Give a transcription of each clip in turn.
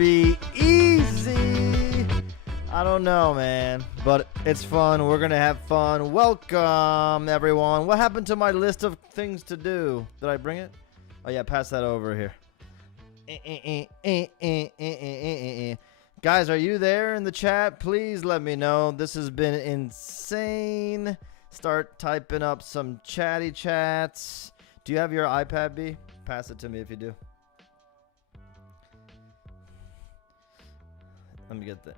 be easy. I don't know, man, but it's fun. We're gonna have fun. Welcome, everyone. What happened to my list of things to do? Did I bring it? Oh yeah, pass that over here. Guys, are you there in the chat? Please let me know. This has been insane. Start typing up some chatty chats. Do you have your iPad, B? Pass it to me if you do. Let me get that.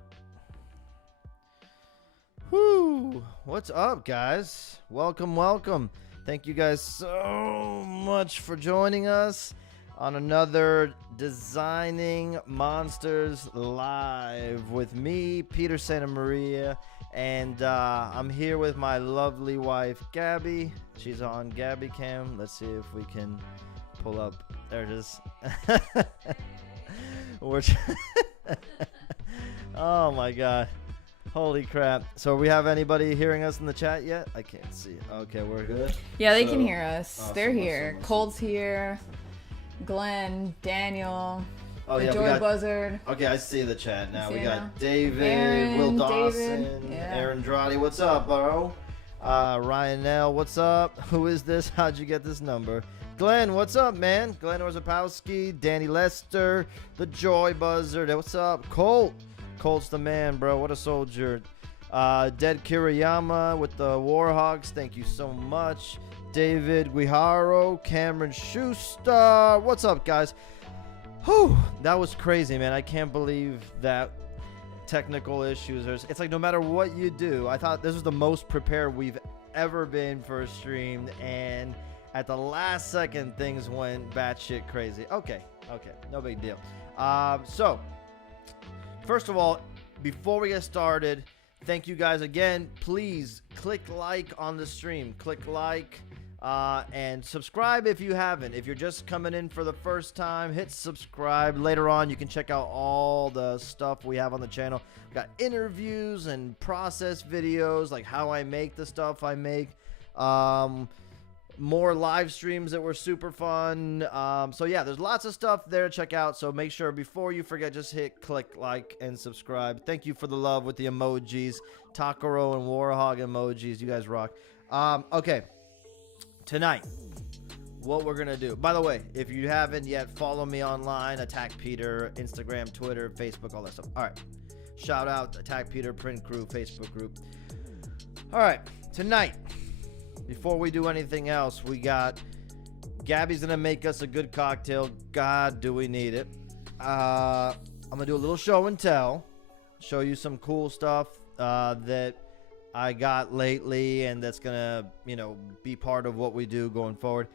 Whoo! What's up, guys? Welcome, welcome. Thank you guys so much for joining us on another Designing Monsters Live with me, Peter Santa Maria, and I'm here with my lovely wife, Gabby. She's on Gabby Cam. Let's see if we can pull up. There it is. Oh my god. Holy crap. So we have anybody hearing us in the chat yet? I can't see. Okay, we're good. Yeah, they can hear us. Awesome, They're here. awesome. Cole's here. Glenn, Daniel, Oh, the yeah, Joy Buzzard. Okay, I see the chat now. See We it got now? David, Aaron, Will David, Dawson, yeah. Aaron Drotty. What's up, bro? Ryan L. What's up? Who is this? How'd you get this number? Glenn, what's up, man? Glenn Orzapowski, Danny Lester, the Joy Buzzard. What's up? Colt. Colt's the man, bro. What a soldier. Dead Kiriyama with the Warhawks. Thank you so much. David Guiharo, Cameron Schuster. What's up, guys? Whew, that was crazy, man. I can't believe that technical issues. It's like no matter what you do, I thought this was the most prepared we've ever been for a stream, and at the last second, things went batshit crazy. Okay, no big deal. So, first of all, before we get started, thank you guys again. Please click like on the stream. Click like. And subscribe if you haven't. If you're just coming in for the first time, hit subscribe. Later on, you can check out all the stuff we have on the channel. We got interviews and process videos, like how I make the stuff I make. More live streams that were super fun. So yeah, there's lots of stuff there to check out. So make sure before you forget, just hit click like and subscribe. Thank you for the love with the emojis, Takaro and Warhog emojis. You guys rock. Okay. Tonight, what we're gonna do, by the way, if you haven't yet, follow me online, Attack Peter, Instagram, Twitter, Facebook, all that stuff. All right, shout out Attack Peter Print Crew Facebook group. All right, tonight, before we do anything else, we got Gabby's gonna make us a good cocktail. God, do we need it. I'm gonna do a little show and tell, show you some cool stuff that I got lately, and that's gonna, be part of what we do going forward.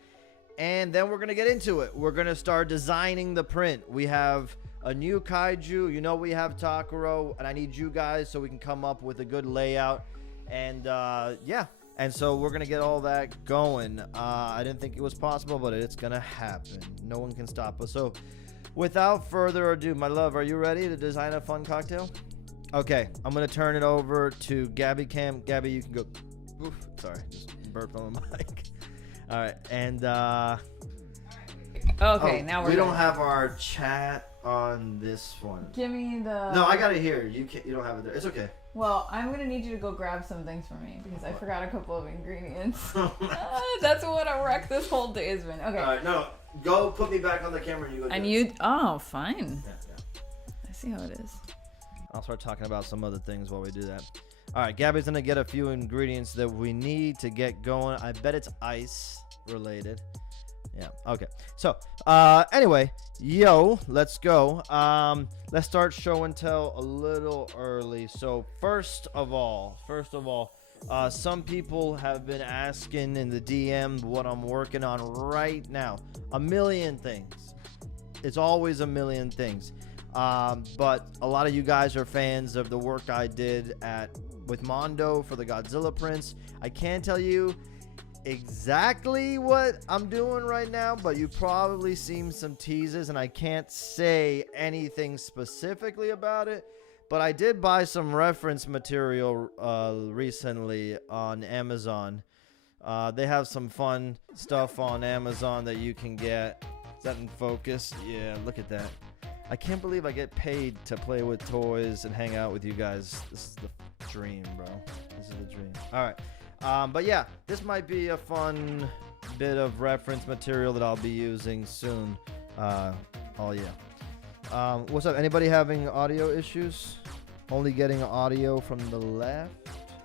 And then we're gonna get into it. We're gonna start designing the print. We have a new kaiju, we have Takaro, and I need you guys so we can come up with a good layout. And yeah, and so we're gonna get all that going. I didn't think it was possible, but it's gonna happen. No one can stop us. So without further ado, my love, are you ready to design a fun cocktail? Okay, I'm going to turn it over to Gabby Cam. Gabby, you can go. Oof, sorry, just burped on the mic. All right, and Okay, now we're we don't done. have our chat on this one. Give me the... No, I got it here. You don't have it there. It's okay. Well, I'm going to need you to go grab some things for me because I forgot a couple of ingredients. That's what a wreck this whole day has been. Okay. All right, no, go put me back on the camera and you go. And do it. you... Oh, fine. Yeah. I see how it is. I'll start talking about some other things while we do that. All right, Gabby's gonna get a few ingredients that we need to get going. I bet it's ice related. Yeah, okay. So, anyway, let's go. Let's start show and tell a little early. So, first of all, some people have been asking in the DM what I'm working on right now. A million things. It's always a million things. But a lot of you guys are fans of the work I did with Mondo for the Godzilla prints. I can't tell you exactly what I'm doing right now, but you've probably seen some teases, and I can't say anything specifically about it. But I did buy some reference material recently on Amazon. They have some fun stuff on Amazon that you can get. Is that in focus? Yeah, look at that. I can't believe I get paid to play with toys and hang out with you guys. This is the dream, bro. This is the dream. All right. But yeah, this might be a fun bit of reference material that I'll be using soon. Oh yeah. What's up? Anybody having audio issues? Only getting audio from the left.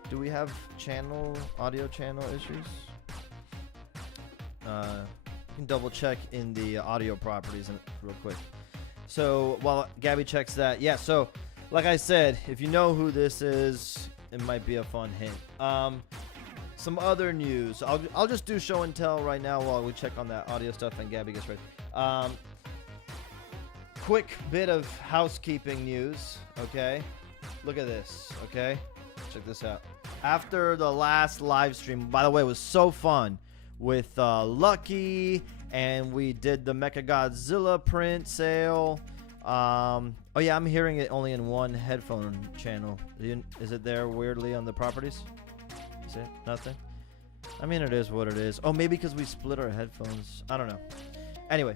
Do we have audio channel issues? You can double check in the audio properties real quick. So while Gabby checks that, yeah. So like I said, if you know who this is, it might be a fun hint. Some other news. I'll just do show and tell right now while we check on that audio stuff and Gabby gets ready. Quick bit of housekeeping news. Okay, look at this. Okay, check this out. After the last live stream, by the way, it was so fun with Lucky, and we did the Mechagodzilla print sale. Oh yeah, I'm hearing it only in one headphone channel. Is it there weirdly on the properties? Is it nothing? I mean, it is what it is. Oh, maybe because we split our headphones. I don't know. Anyway,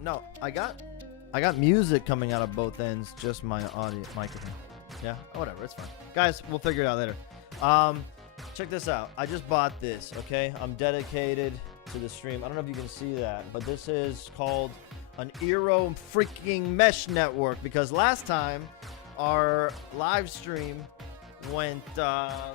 no, I got music coming out of both ends. Just my audio microphone. Yeah, whatever. It's fine, guys. We'll figure it out later. Check this out. I just bought this. Okay, I'm dedicated to the stream. I don't know if you can see that, but this is called an Eero freaking mesh network, because last time our live stream went a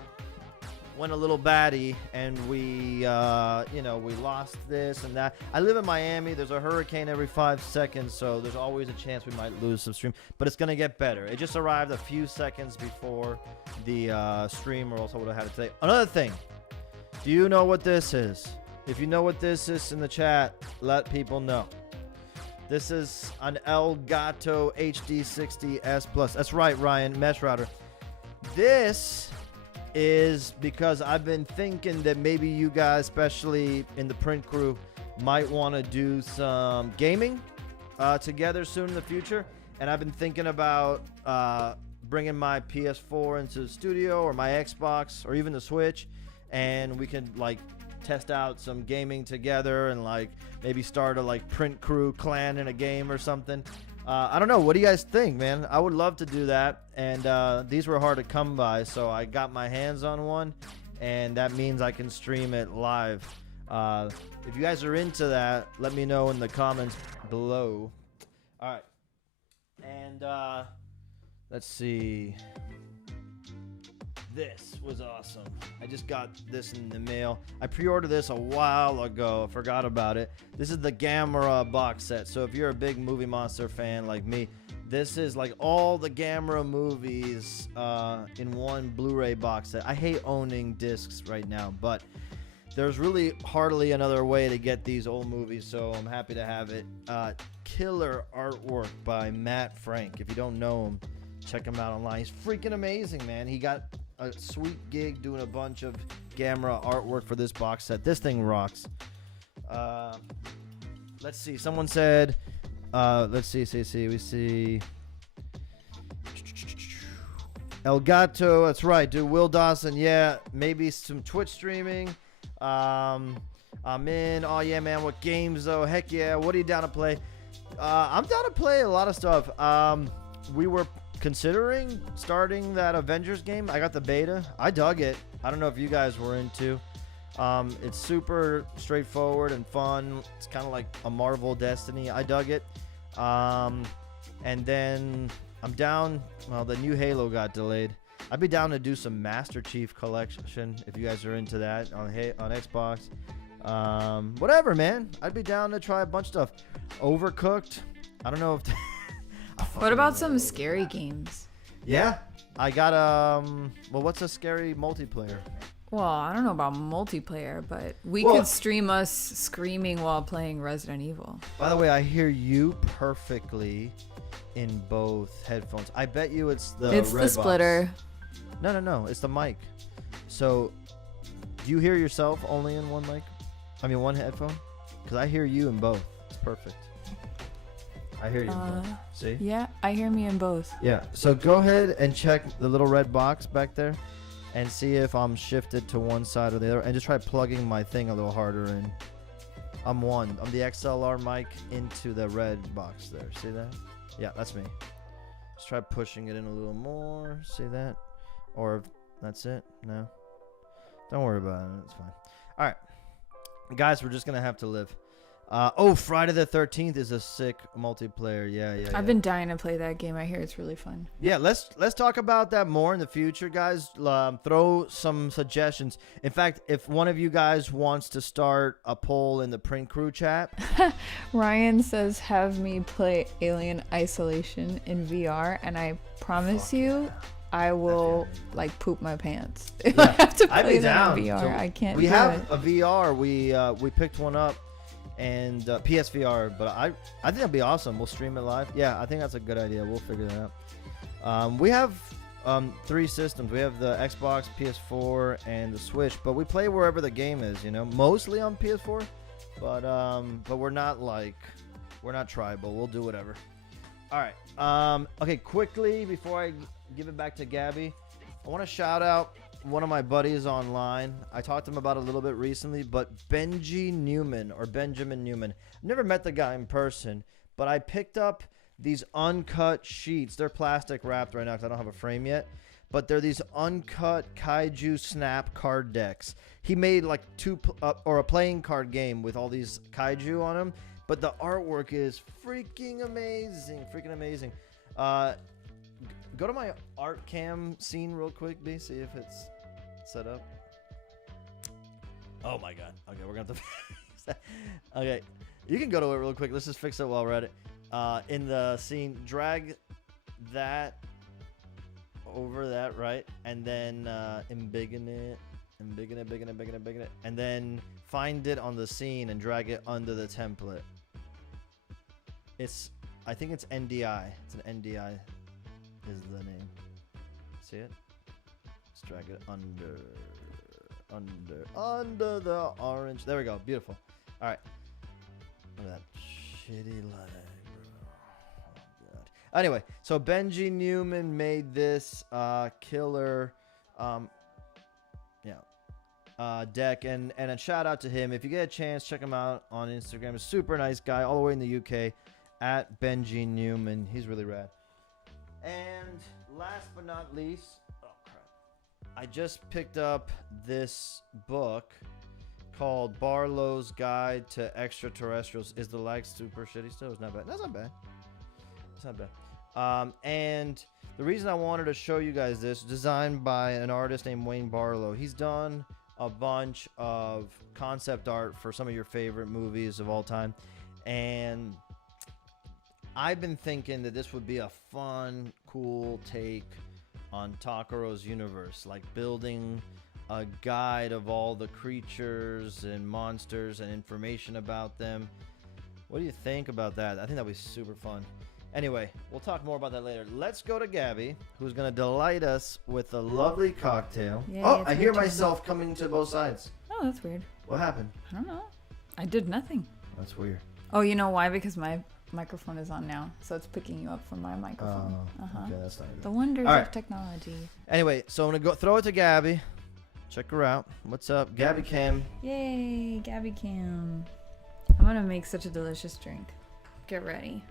little batty, and we we lost this and that. I live in Miami. There's a hurricane every 5 seconds, so there's always a chance we might lose some stream, but it's gonna get better. It just arrived a few seconds before the stream, or else I would have had it today. Another thing, do you know what this is? If you know what this is in the chat, let people know. This is an Elgato HD60S Plus. That's right, Ryan, mesh router. This is because I've been thinking that maybe you guys, especially in the print crew, might want to do some gaming together soon in the future. And I've been thinking about bringing my PS4 into the studio, or my Xbox, or even the Switch, and we can like test out some gaming together, and like maybe start a like print crew clan in a game or something. I don't know. What do you guys think, man? I would love to do that. And these were hard to come by, so I got my hands on one, and that means I can stream it live. If you guys are into that, let me know in the comments below. All right. And let's see. This was awesome. I just got this in the mail. I pre-ordered this a while ago. I forgot about it. This is the Gamera box set. So if you're a big Movie Monster fan like me, this is like all the Gamera movies in one Blu-ray box set. I hate owning discs right now, but there's really hardly another way to get these old movies, so I'm happy to have it. Killer artwork by Matt Frank. If you don't know him, check him out online. He's freaking amazing, man. He got a sweet gig doing a bunch of Gamera artwork for this box set. This thing rocks. Let's see. Someone said, let's see. We see Elgato. That's right, dude. Will Dawson. Yeah, maybe some Twitch streaming. I'm in. Oh yeah, man. What games though? Heck yeah. What are you down to play? I'm down to play a lot of stuff. We were considering starting that Avengers game. I got the beta. I dug it. I don't know if you guys were into. It's super straightforward and fun. It's kind of like a Marvel Destiny. I dug it. And then I'm down. Well, the new Halo got delayed. I'd be down to do some Master Chief Collection if you guys are into that on Xbox. Whatever, man. I'd be down to try a bunch of stuff. Overcooked. I don't know if. What about some scary games? Yeah, I got well, what's a scary multiplayer? Well, I don't know about multiplayer, but we could stream us screaming while playing Resident Evil. By the way, I hear you perfectly in both headphones. I bet you it's the splitter. No, it's the mic. So, do you hear yourself only in one mic? I mean, one headphone? Because I hear you in both. It's perfect. I hear you in both. See? Yeah, I hear me in both. Yeah, so go ahead and check the little red box back there and see if I'm shifted to one side or the other, and just try plugging my thing a little harder in. I'm one. I'm the XLR mic into the red box there. See that? Yeah, that's me. Let's try pushing it in a little more. See that? Or that's it? No? Don't worry about it. It's fine. All right. Guys, we're just going to have to live. Friday the 13th is a sick multiplayer. Yeah. I've been dying to play that game. I hear it's really fun. Yeah, let's talk about that more in the future, guys. Throw some suggestions. In fact, if one of you guys wants to start a poll in the Print Crew chat. Ryan says, have me play Alien Isolation in VR, and I promise you, I will like poop my pants if I have to play that in VR. So I can't. We have a VR. We picked one up. And PSVR, but I think that'd be awesome. We'll stream it live. Yeah, I think that's a good idea. We'll figure that out. We have 3 systems. We have the Xbox, PS4, and the Switch, but we play wherever the game is. Mostly on PS4, but we're not tribal. We'll do whatever. All right. Okay. Quickly before I give it back to Gabby, I want to shout out one of my buddies online. I talked to him about it a little bit recently, but Benjamin Newman. I've never met the guy in person, but I picked up these uncut sheets. They're plastic wrapped right now because I don't have a frame yet, but they're these uncut Kaiju Snap card decks. He made like a playing card game with all these Kaiju on them, but the artwork is freaking amazing. Go to my art cam scene real quick, B. See if it's set up. Oh my god. Okay, we're gonna have to fix that. Okay, you can go to it real quick. Let's just fix it while we're at it. In the scene, drag that over that, right? And then embiggen it, and then find it on the scene and drag it under the template. I think it's NDI. It's an NDI. Is the name. See it? Let's drag it under the orange. There we go. Beautiful. All right. Look at that shitty lag, bro. Oh, God. Anyway, so Benji Newman made this killer deck, and a shout out to him. If you get a chance, check him out on Instagram. A super nice guy, all the way in the UK, at Benji Newman. He's really rad. And last but not least, oh crap, I just picked up this book called Barlow's Guide to Extraterrestrials. Is the lag super shitty still? It's not bad. That's not bad. It's not bad. And the reason I wanted to show you guys this, designed by an artist named Wayne Barlow. He's done a bunch of concept art for some of your favorite movies of all time. And I've been thinking that this would be a fun, cool take on Takaro's universe, like building a guide of all the creatures and monsters and information about them. What do you think about that? I think that'd be super fun. Anyway, we'll talk more about that later. Let's go to Gabby, who's going to delight us with a lovely cocktail. Yeah, I hear myself coming to both sides. Oh, that's weird. What happened? I don't know. I did nothing. That's weird. Oh, you know why? Because my microphone is on now, so it's picking you up from my microphone. Okay, that's not good. The wonders of technology. Anyway, so I'm gonna go throw it to Gabby. Check her out. What's up, Gabby Cam? Yay, Gabby Cam. I'm gonna make such a delicious drink. Get ready.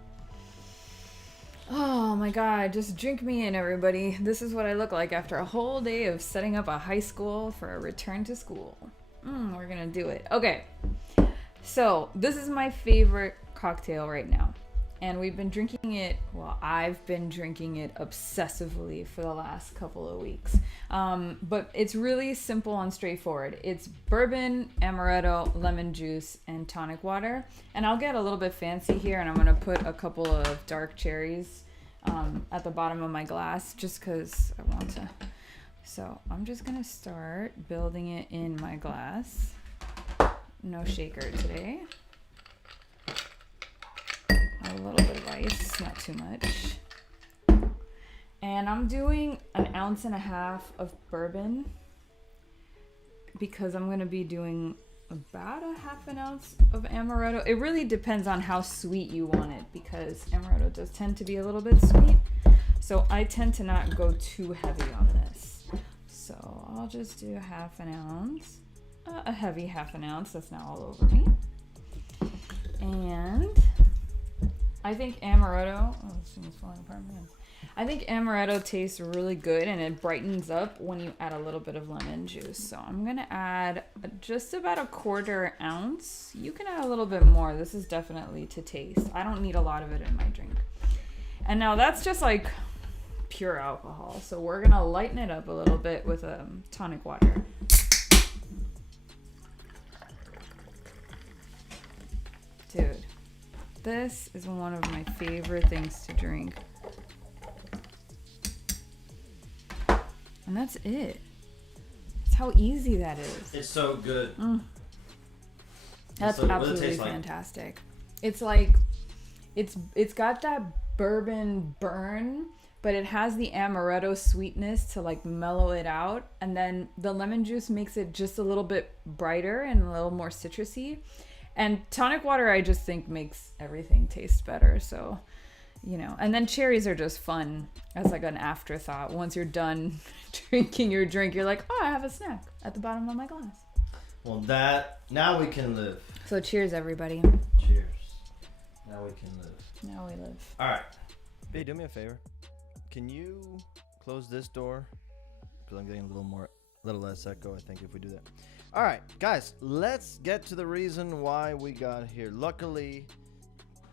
Oh my god, just drink me in, everybody. This is what I look like after a whole day of setting up a high school for a return to school. We're gonna do it. Okay, so this is my favorite cocktail right now, and we've been drinking it, well, I've been drinking it obsessively for the last couple of weeks, but it's really simple and straightforward. It's bourbon, amaretto, lemon juice, and tonic water, and I'll get a little bit fancy here, and I'm gonna put a couple of dark cherries at the bottom of my glass just because I want to. So I'm just gonna start building it in my glass. No shaker today. A little bit of ice, not too much. And I'm doing 1.5 ounces of bourbon because I'm going to be doing about 1/2 ounce of amaretto. It really depends on how sweet you want it because amaretto does tend to be a little bit sweet. So I tend to not go too heavy on this. So I'll just do 1/2 ounce, a heavy 1/2 ounce. That's not all over me. And I think amaretto. Oh, this thing is falling apart. Man. I think amaretto tastes really good and it brightens up when you add a little bit of lemon juice. So I'm gonna add just about a 1/4 ounce. You can add a little bit more. This is definitely to taste. I don't need a lot of it in my drink. And now that's just like pure alcohol. So we're gonna lighten it up a little bit with tonic water. Dude, this is one of my favorite things to drink. And that's it. That's how easy that is. It's so good. That's So, what does it absolutely taste like? fantastic. It's like it's got that bourbon burn, but it has the amaretto sweetness to like mellow it out, and then the lemon juice makes it just a little bit brighter and a little more citrusy. And tonic water I just think makes everything taste better. So, you know, and then cherries are just fun as like an afterthought. Once you're done drinking your drink, you're like, oh, I have a snack at the bottom of my glass. Well, now we can live. So cheers, everybody. Cheers. Now we can live. Now we live. All right. B, do me a favor. Can you close this door? Because I'm getting a little less echo, I think, if we do that. All right, guys, let's get to the reason why we got here. Luckily,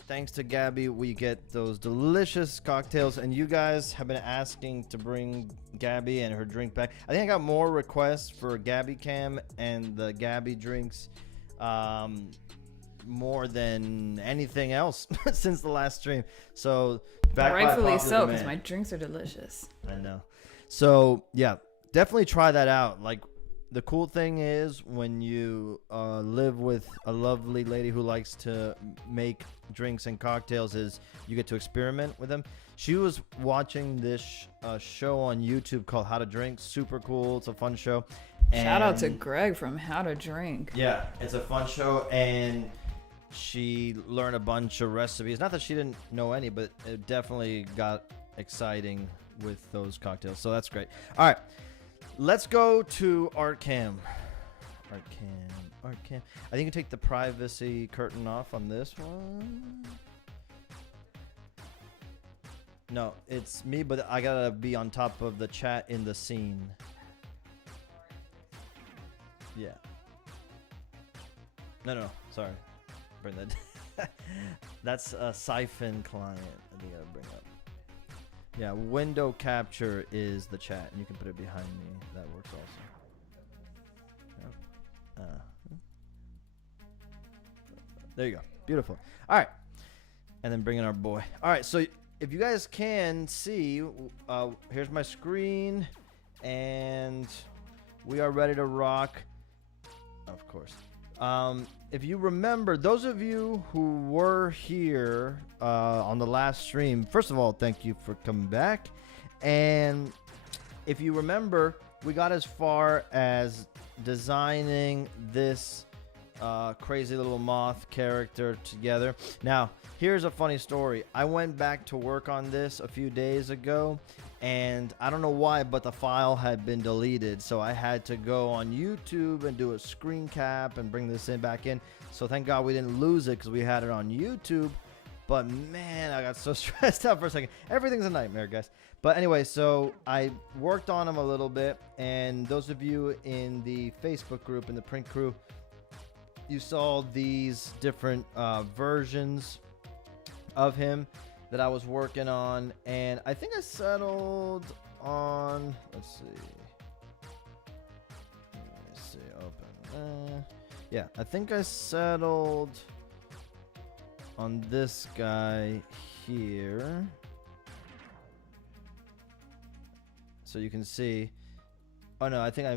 thanks to Gabby, we get those delicious cocktails, and you guys have been asking to bring Gabby and her drink back. I think I got more requests for Gabby Cam and the Gabby drinks more than anything else since the last stream. So, back by Rightfully popular so, because demand. my drinks are delicious. I know. So, yeah, definitely try that out. Like, the cool thing is when you live with a lovely lady who likes to make drinks and cocktails is you get to experiment with them. She was watching this show on YouTube called How to Drink. Super cool. It's a fun show. Shout out to And- Greg from How to Drink. Yeah, it's a fun show, and she learned a bunch of recipes. Not that she didn't know any, but it definitely got exciting with those cocktails. So that's great. All right, let's go to Artcam. Artcam. I think you take the privacy curtain off on this one. No, it's me, but I gotta be on top of the chat in the scene. Yeah. No, sorry. Bring that. That's a Siphon client. I think I gotta bring up. Yeah, window capture is the chat, and you can put it behind me. That works also. Yep. There you go. Beautiful. All right. And then bring in our boy. All right, so if you guys can see, here's my screen, and we are ready to rock. Of course. If you remember, those of you who were here on the last stream, first of all, thank you for coming back. And if you remember, we got as far as designing this crazy little moth character together. Now, here's a funny story. I went back to work on this a few days ago, and I don't know why, but the file had been deleted, so I had to go on YouTube and do a screen cap and bring this back in. So thank God we didn't lose it because we had it on YouTube. But man, I got so stressed out for a second. Everything's a nightmare, guys. But anyway, so I worked on them a little bit, and those of you in the Facebook group, in the print crew, you saw these different versions of him that I was working on, and I think I settled on, let's see, open, yeah, I think I settled on this guy here, so you can see, oh no, I think I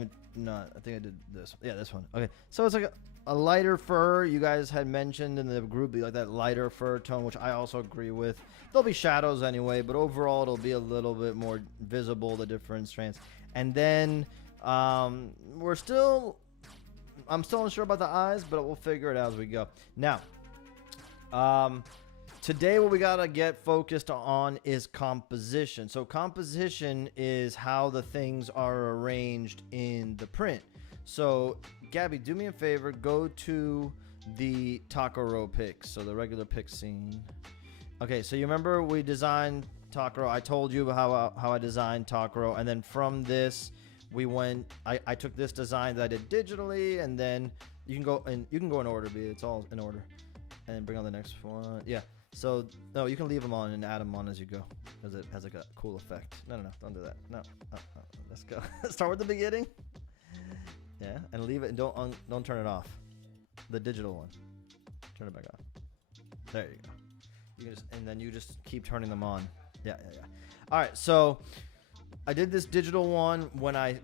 did this, yeah, this one, okay, so it's like a lighter fur. You guys had mentioned in the group, like that lighter fur tone, which I also agree with. There'll be shadows anyway, but overall it'll be a little bit more visible, the different strands. And then I'm still unsure about the eyes, but we'll figure it out as we go. Now, today what we gotta get focused on is composition. So composition is how the things are arranged in the print. So Gabby, do me a favor, go to the Takuro pics, so the regular pic scene. Okay, so you remember we designed Takuro. I told you how I designed Takuro, and then from this we went. I took this design that I did digitally, and then you can go in order, B. It's all in order, and then bring on the next one. Yeah. So no, you can leave them on and add them on as you go, because it has like a cool effect. No, don't do that. No. Let's go. Start with the beginning. Yeah, and leave it, and don't turn it off. The digital one. Turn it back on. There you go. You can and then you just keep turning them on. Yeah. All right, so I did this digital one when I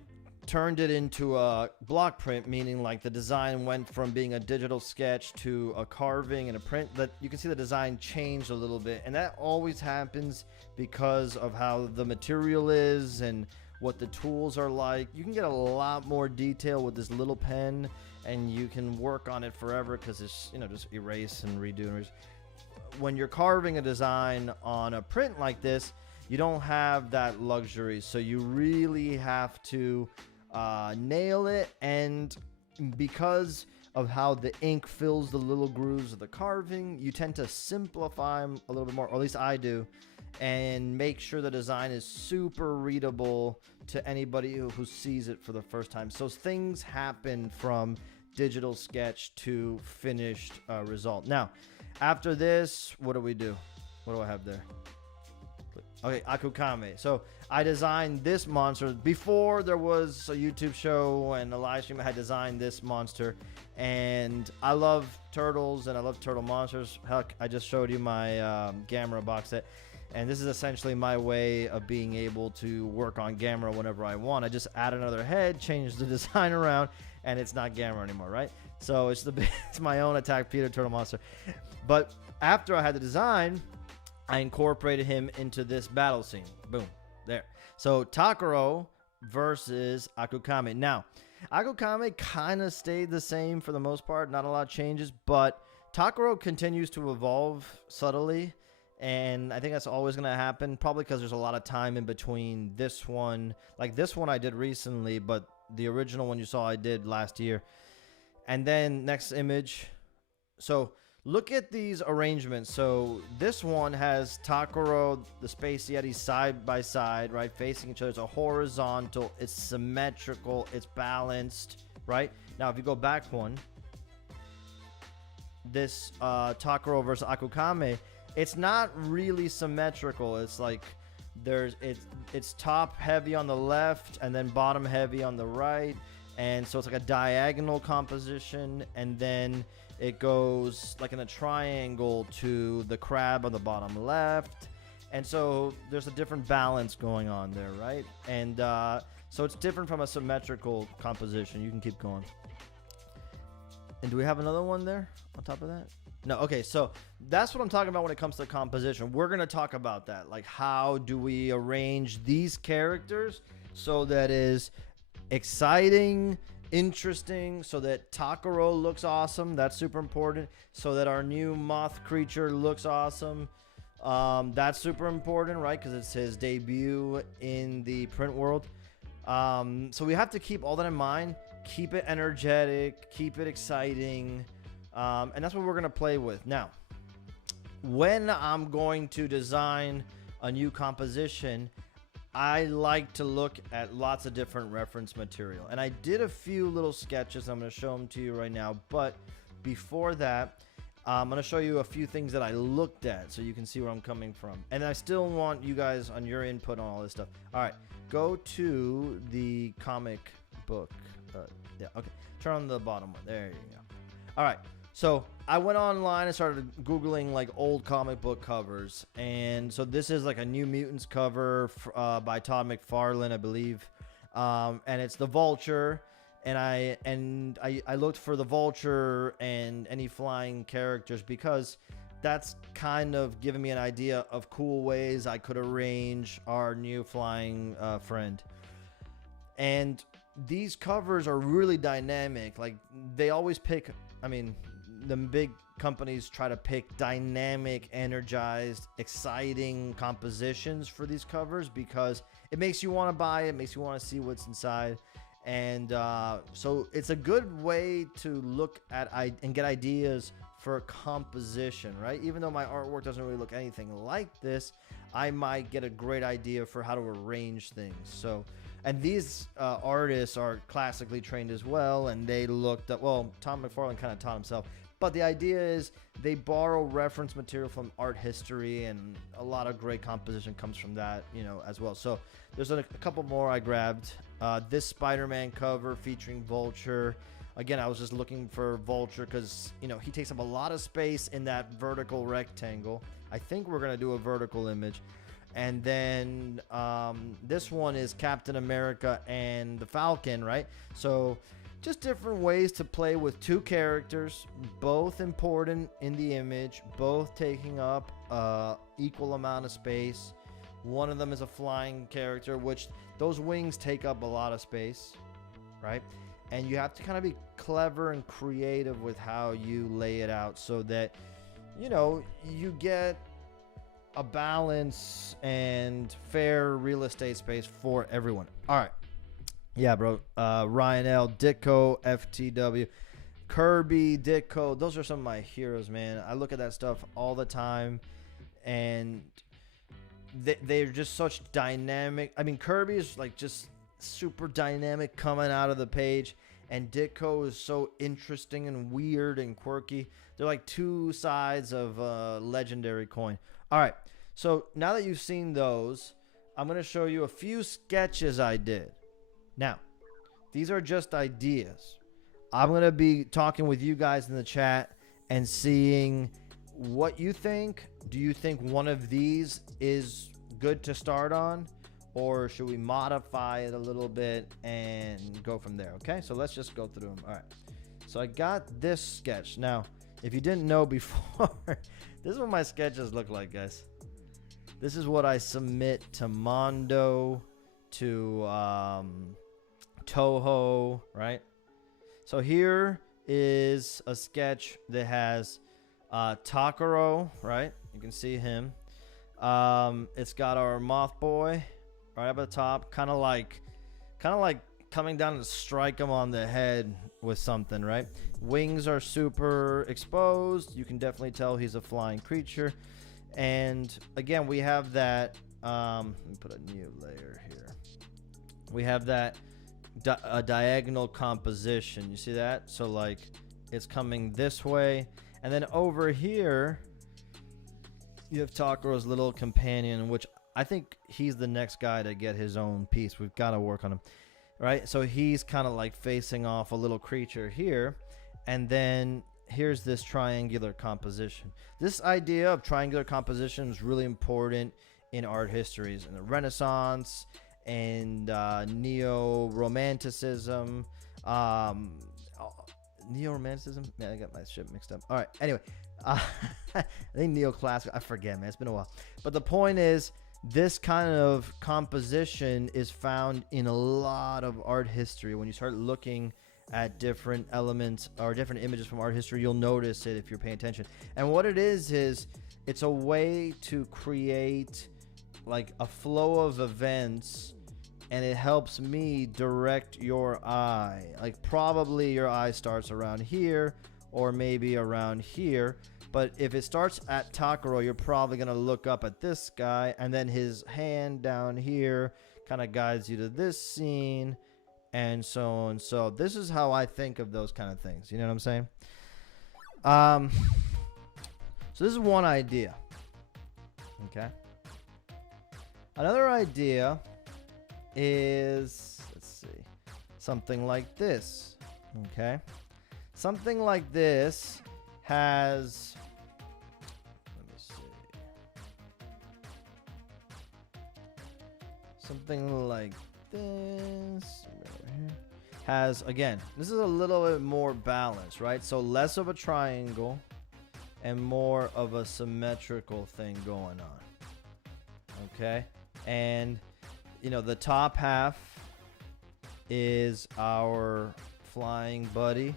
turned it into a block print, meaning like the design went from being a digital sketch to a carving and a print. That you can see the design changed a little bit, and that always happens because of how the material is and what the tools are like. You can get a lot more detail with this little pen, and you can work on it forever because it's, just erase and redo. When you're carving a design on a print like this, you don't have that luxury, so you really have to nail it. And because of how the ink fills the little grooves of the carving, you tend to simplify them a little bit more, or at least I do, and make sure the design is super readable to anybody who sees it for the first time. So things happen from digital sketch to finished result. Now, after this, what do we do? What do I have there? Okay, Akukame. So I designed this monster before there was a YouTube show and a live stream. I had designed this monster, and I love turtles and I love turtle monsters. Heck, I just showed you my Gamera box set, and this is essentially my way of being able to work on Gamera whenever I want. I just add another head, change the design around, and it's not Gamera anymore, right? So it's my own Attack Peter turtle monster. But after I had the design, I incorporated him into this battle scene. Boom. There. So Takuro versus Akukame. Now, Akukame kind of stayed the same for the most part. Not a lot of changes, but Takuro continues to evolve subtly. And I think that's always going to happen, probably because there's a lot of time in between this one. Like this one I did recently, but the original one you saw I did last year. And then next image. So look at these arrangements. So this one has Takuro, the Space Yeti side by side, right? Facing each other. It's a horizontal. It's symmetrical. It's balanced, right? Now, if you go back one, this Takuro versus Akukame, it's not really symmetrical. It's like it's top heavy on the left and then bottom heavy on the right. And so it's like a diagonal composition, and then it goes like in a triangle to the crab on the bottom left. And so there's a different balance going on there, right? And so it's different from a symmetrical composition. You can keep going. And do we have another one there on top of that? No. Okay, so that's what I'm talking about when it comes to composition. We're going to talk about that. Like, how do we arrange these characters so that is exciting, interesting, so that Takuro looks awesome. That's super important. So that our new moth creature looks awesome. That's super important, right? Because it's his debut in the print world. So we have to keep all that in mind. Keep it energetic. Keep it exciting. And that's what we're going to play with. Now, when I'm going to design a new composition, I like to look at lots of different reference material. And I did a few little sketches. I'm going to show them to you right now. But before that, I'm going to show you a few things that I looked at so you can see where I'm coming from. And I still want you guys on your input on all this stuff. All right, go to the comic book. Yeah, okay. Turn on the bottom one. There you go. All right. So I went online and started Googling like old comic book covers. And so this is like a New Mutants cover by Todd McFarlane, I believe. And it's the Vulture. And I looked for the Vulture and any flying characters because that's kind of giving me an idea of cool ways I could arrange our new flying friend. And these covers are really dynamic. Like they always pick, I mean, the big companies try to pick dynamic, energized, exciting compositions for these covers because it makes you want to buy it, makes you want to see what's inside. And so it's a good way to look at and get ideas for composition, right? Even though my artwork doesn't really look anything like this, I might get a great idea for how to arrange things. So, and these artists are classically trained as well, and they looked up, well, Tom McFarlane kind of taught himself, but the idea is they borrow reference material from art history, and a lot of great composition comes from that, you know, as well. So there's a couple more I grabbed. This Spider-Man cover featuring Vulture. Again, I was just looking for Vulture because, you know, he takes up a lot of space in that vertical rectangle. I think we're going to do a vertical image. And then this one is Captain America and the Falcon, right? So just different ways to play with two characters, both important in the image, both taking up equal amount of space. One of them is a flying character, which those wings take up a lot of space, right? And you have to kind of be clever and creative with how you lay it out so that, you know, you get a balance and fair real estate space for everyone. All right. Yeah, bro. Ryan L, Ditko, FTW, Kirby, Ditko. Those are some of my heroes, man. I look at that stuff all the time, and they're just such dynamic. I mean, Kirby is like just super dynamic coming out of the page, and Ditko is so interesting and weird and quirky. They're like two sides of a legendary coin. All right, so now that you've seen those, I'm going to show you a few sketches I did. Now, these are just ideas. I'm going to be talking with you guys in the chat and seeing what you think. Do you think one of these is good to start on? Or should we modify it a little bit and go from there? Okay, so let's just go through them. All right, so I got this sketch. Now, if you didn't know before, this is what my sketches look like, guys. This is what I submit to Mondo, to Toho, right? So here is a sketch that has Takaro, right? You can see him. It's got our Moth Boy right up at the top, kind of like coming down to strike him on the head with something, right? Wings are super exposed. You can definitely tell he's a flying creature. And again, we have that. Let me put a new layer here. We have that a diagonal composition. You see that? So like it's coming this way, and then over here you have Takaro's little companion, which I think he's the next guy to get his own piece. We've got to work on him, right? So he's kind of like facing off a little creature here, and then here's this triangular composition. This idea of triangular composition is really important in art histories, in the Renaissance and neo-romanticism. Neo-romanticism? Man, I got my shit mixed up. All right, anyway. I think neoclassical. I forget, man. It's been a while. But the point is, this kind of composition is found in a lot of art history. When you start looking at different elements or different images from art history, you'll notice it if you're paying attention. And what it is it's a way to create like a flow of events, and it helps me direct your eye. Like probably your eye starts around here or maybe around here. But if it starts at Takaro, you're probably going to look up at this guy, and then his hand down here kind of guides you to this scene, and so on. So this is how I think of those kind of things. You know what I'm saying? So this is one idea. Okay. Another idea is, let's see, something like this. Okay. Something like this has, let me see, something like this has, again, this is a little bit more balanced, right? So less of a triangle and more of a symmetrical thing going on. Okay, and you know, the top half is our flying buddy,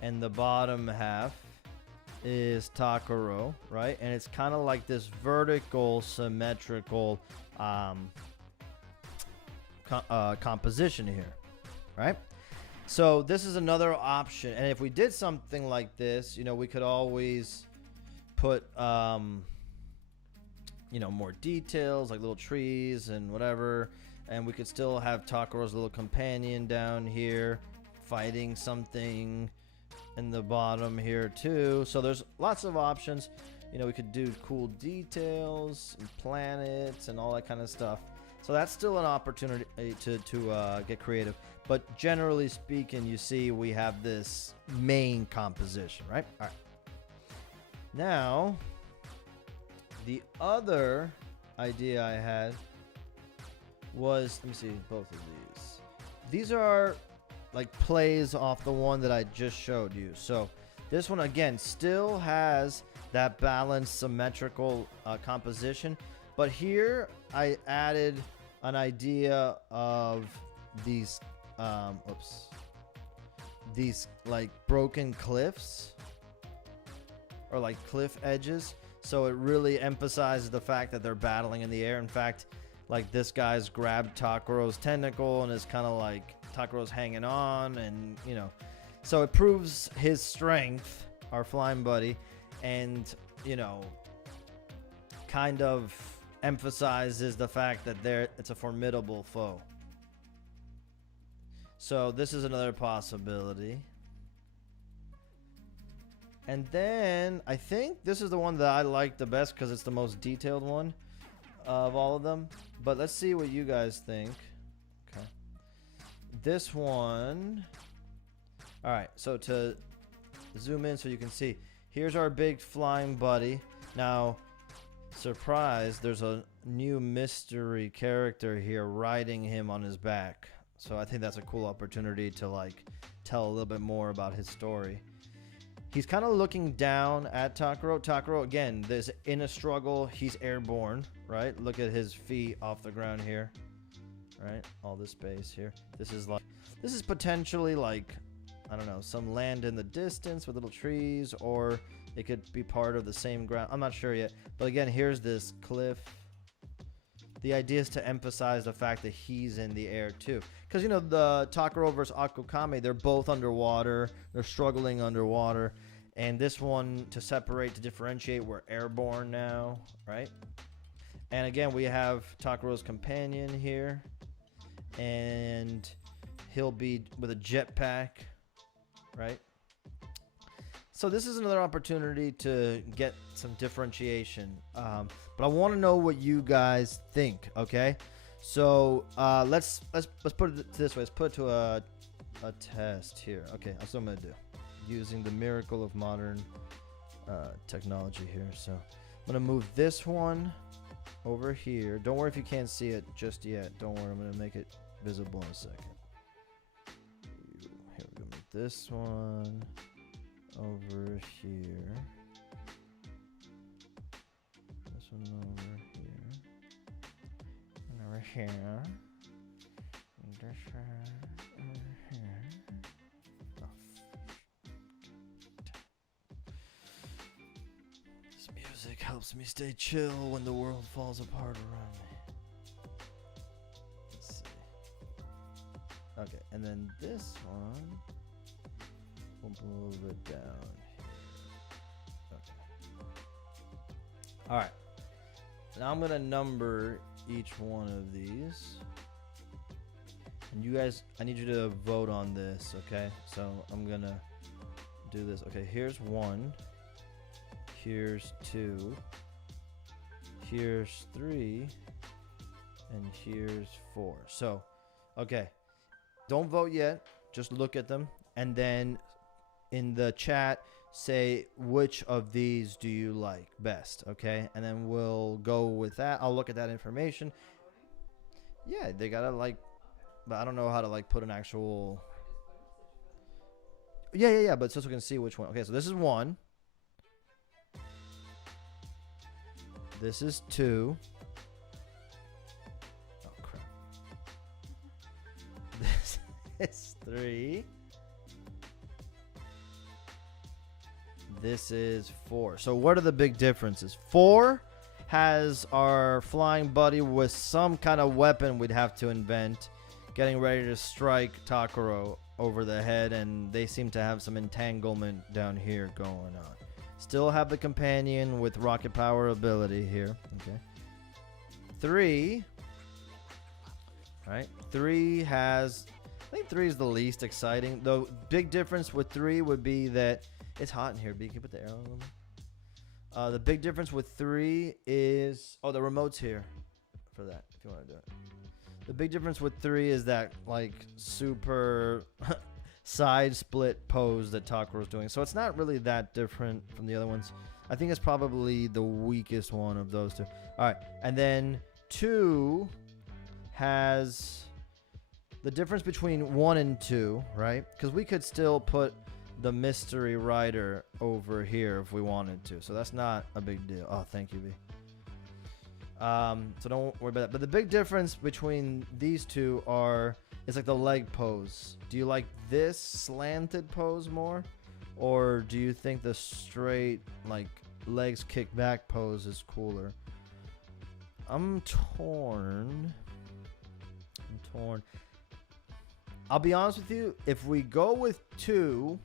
and the bottom half is Takaro, right? And it's kind of like this vertical, symmetrical composition here. right? So this is another option. And if we did something like this, you know, we could always put, you know, more details like little trees and whatever. And we could still have Takoro's little companion down here fighting something in the bottom here too. So there's lots of options. You know, we could do cool details and planets and all that kind of stuff. So that's still an opportunity to get creative. But generally speaking, you see we have this main composition, right? All right. Now, the other idea I had was, let me see, both of these. These are like plays off the one that I just showed you. So this one, again, still has that balanced, symmetrical composition. But here I added an idea of these these like broken cliffs or like cliff edges, so it really emphasizes the fact that they're battling in the air. In fact, like this guy's grabbed Takoro's tentacle and is kind of like Takoro's hanging on, and you know, so it proves his strength, our flying buddy, and you know, kind of emphasizes the fact that it's a formidable foe. So this is another possibility. And then I think this is the one that I like the best because it's the most detailed one of all of them. But let's see what you guys think. Okay. This one. All right. So to zoom in so you can see, here's our big flying buddy. Now, surprise, there's a new mystery character here riding him on his back. So I think that's a cool opportunity to like tell a little bit more about his story. He's kind of looking down at Takoro. Takoro, again, there's in a struggle. He's airborne, right? Look at his feet off the ground here, right? All this space here. This is potentially like, I don't know, some land in the distance with little trees, or it could be part of the same ground. I'm not sure yet. But again, here's this cliff. The idea is to emphasize the fact that he's in the air too. Because, you know, the Takoro versus Akokame, they're both underwater. They're struggling underwater. And this one, to separate, to differentiate, we're airborne now, right? And again, we have Takoro's companion here. And he'll be with a jetpack, right? So this is another opportunity to get some differentiation. But I want to know what you guys think, okay? So let's put it this way. Let's put it to a test here. Okay, that's what I'm going to do. Using the miracle of modern technology here. So I'm going to move this one over here. Don't worry if you can't see it just yet. Don't worry, I'm going to make it visible in a second. Here we go. Make this one over here. This one over here. And over here. And this one over here. Oh. This music helps me stay chill when the world falls apart around me. Let's see. Okay, and then this one. Move it down here. Okay. All right. Now I'm gonna number each one of these, and you guys, I need you to vote on this. Okay. So I'm gonna do this. Okay. Here's 1. Here's 2. Here's 3. And here's 4. So, okay. Don't vote yet. Just look at them, and then in the chat say which of these do you like best, okay? And then we'll go with that. I'll look at that information. Yeah, they gotta like, but I don't know how to like put an actual. Yeah, but so we can see which one. Okay, so this is 1. This is 2. Oh crap. This is 3. This is 4. So what are the big differences? 4 has our flying buddy with some kind of weapon we'd have to invent. getting ready to strike Takuro over the head, and they seem to have some entanglement down here going on. Still have the companion with rocket power ability here. Okay. 3. Right. 3 has... I think 3 is the least exciting. The big difference with 3 would be that... It's hot in here, B. Can you put the arrow on? The big difference with 3 is... Oh, the remote's here for that, if you want to do it. The big difference with 3 is that, like, super side split pose that Takuro's doing. So it's not really that different from the other ones. I think it's probably the weakest one of those 2. All right. And then 2 has the difference between 1 and 2, right? Because we could still put the mystery rider over here if we wanted to. So that's not a big deal. Oh, thank you, B. So don't worry about that. But the big difference between these 2 is like the leg pose. Do you like this slanted pose more? Or do you think the straight, like, legs kick back pose is cooler? I'm torn. I'll be honest with you. If we go with 2,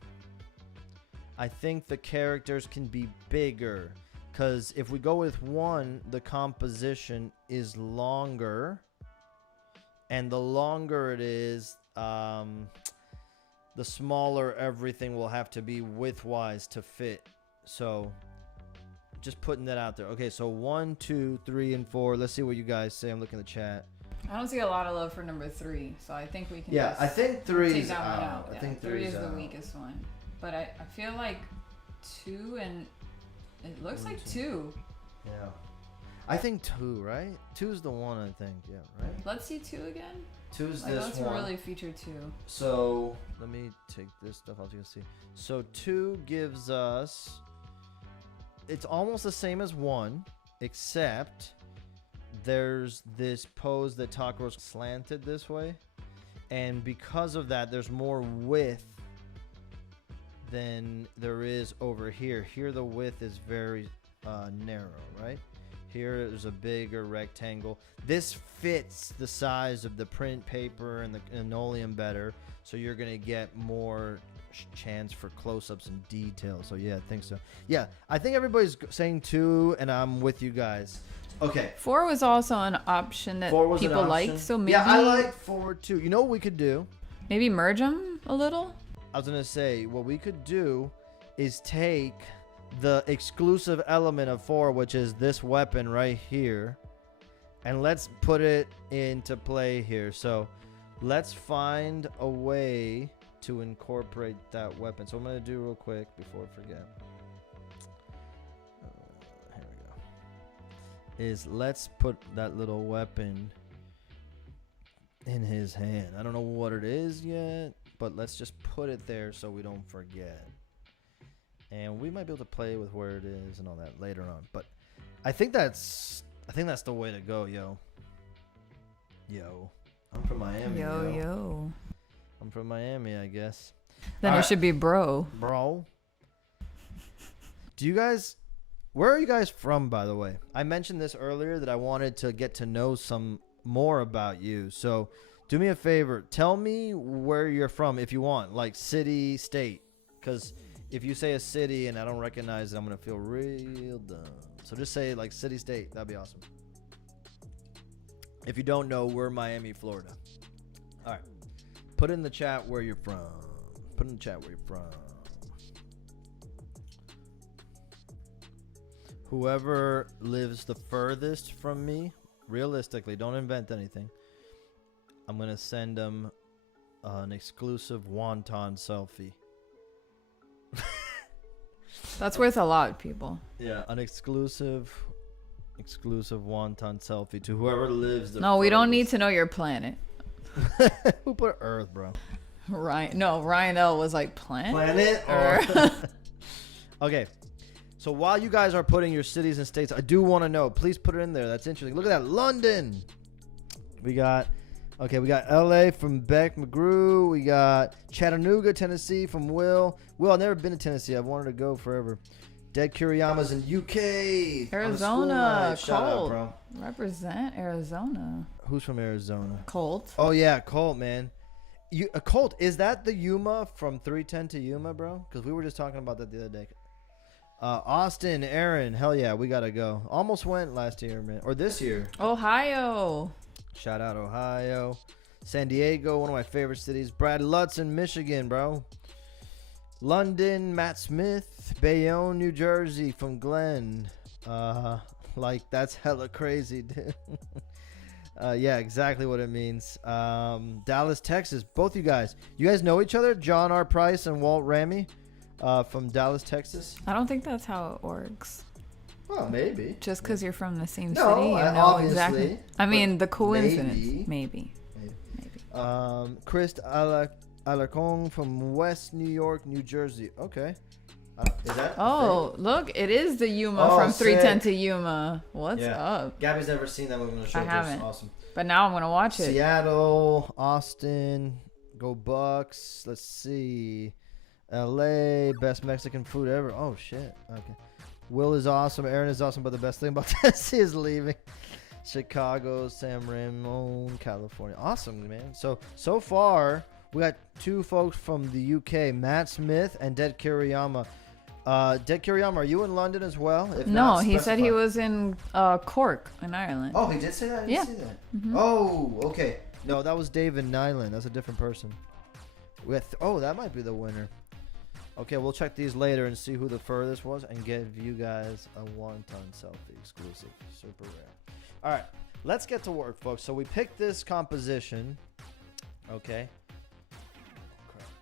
I think the characters can be bigger. Because if we go with 1, the composition is longer. And the longer it is, the smaller everything will have to be width-wise to fit. So, just putting that out there. Okay, so 1, 2, 3, and 4. Let's see what you guys say. I'm looking at the chat. I don't see a lot of love for number 3, so I think we can I think 3 take is that one out. out. I Yeah, think 3 is the out. weakest one. But I feel like 2 and... It looks like 2. Yeah. I think 2, right? 2 is the one, I think. Yeah, right? Let's see 2 again. 2 is Like, this let's one. really feature 2. So, let me take this stuff out so you can see. So, 2 gives us... It's almost the same as 1, except there's this pose that Takuro's slanted this way. And because of that, there's more width than there is over here. Here, the width is very narrow, right? Here, there's a bigger rectangle. This fits the size of the print paper and the linoleum better, so you're going to get more chance for close-ups and detail. So, yeah, I think so. Yeah, I think everybody's saying 2, and I'm with you guys. Okay. 4 was also an option that 4 was people an liked, option. so maybe... Yeah, I like 4 too. You know what we could do? Maybe merge them a little? I was going to say, what we could do is take the exclusive element of 4, which is this weapon right here, and let's put it into play here. So let's find a way to incorporate that weapon. So I'm going to do real quick before I forget. Here we go. Is let's put that little weapon in his hand. I don't know what it is yet, but let's just put it there so we don't forget. And we might be able to play with where it is and all that later on. But I think that's the way to go, yo. I'm from Miami. Yo. I'm from Miami, I guess. Then All it right. should be bro. Bro. Where are you guys from, by the way? I mentioned this earlier that I wanted to get to know some more about you. So do me a favor. Tell me where you're from if you want, like city, state. Because if you say a city and I don't recognize it, I'm going to feel real dumb. So just say like city, state. That'd be awesome. If you don't know, we're Miami, Florida. All right. Put in the chat where you're from. Put in the chat where you're from. Whoever lives the furthest from me, realistically, don't invent anything. I'm going to send them an exclusive wonton selfie. That's worth a lot, people. Yeah. An exclusive wonton selfie to whoever lives the No, we don't need to know your planet. Who put Earth, bro? Ryan L was like Planet or Okay. So while you guys are putting your cities and states, I do want to know. Please put it in there. That's interesting. Look at that. London. We got LA from Beck McGrew. We got Chattanooga, Tennessee from Will. Will, I've never been to Tennessee. I've wanted to go forever. Dead Kuriyama's in UK. on a school Arizona, night. Shout out, cold. bro. Represent Arizona. Who's from Arizona? Colt. Oh yeah, Colt, man. Colt, is that the Yuma from 310 to Yuma, bro? Because we were just talking about that the other day. Austin, Aaron, hell yeah, we gotta go. Almost went last year, man, or this year. Ohio. Shout out Ohio, San Diego, one of my favorite cities. Brad Lutz in Michigan, bro. London, Matt Smith, Bayonne, New Jersey, from Glenn. Like that's hella crazy, dude. Yeah, exactly what it means. Dallas, Texas. Both you guys know each other? John R. Price and Walt Ramey from Dallas, Texas. I don't think that's how it works. Well, maybe. Just because you're from the same No, city, you know obviously, exactly. I mean, the coincidence, maybe. maybe. Chris Alarcon from West New York, New Jersey. Okay. Is that? Oh, look, it is the Yuma Oh, from 310 sick. to Yuma. What's Yeah. up? Gabby's never seen that movie on the show. I haven't. It's awesome. But now I'm gonna watch it. Seattle, Austin, go Bucks. Let's see. LA, best Mexican food ever. Oh shit. Okay. Will is awesome. Aaron is awesome, but the best thing about Tennessee is leaving. Chicago, San Ramon, California. Awesome, man. So far we got two folks from the UK, Matt Smith and Dead Kuriyama. Dead Kuriyama, are you in London as well? If No, not, he said he specify. was in Cork in Ireland. Oh, he did say that? I didn't Yeah. see that. Mhm. Oh, okay. No, that was David Nyland. That's a different person. That might be the winner. Okay, we'll check these later and see who the furthest was and give you guys a one-ton selfie exclusive. Super rare. All right, let's get to work, folks. So we picked this composition. Okay.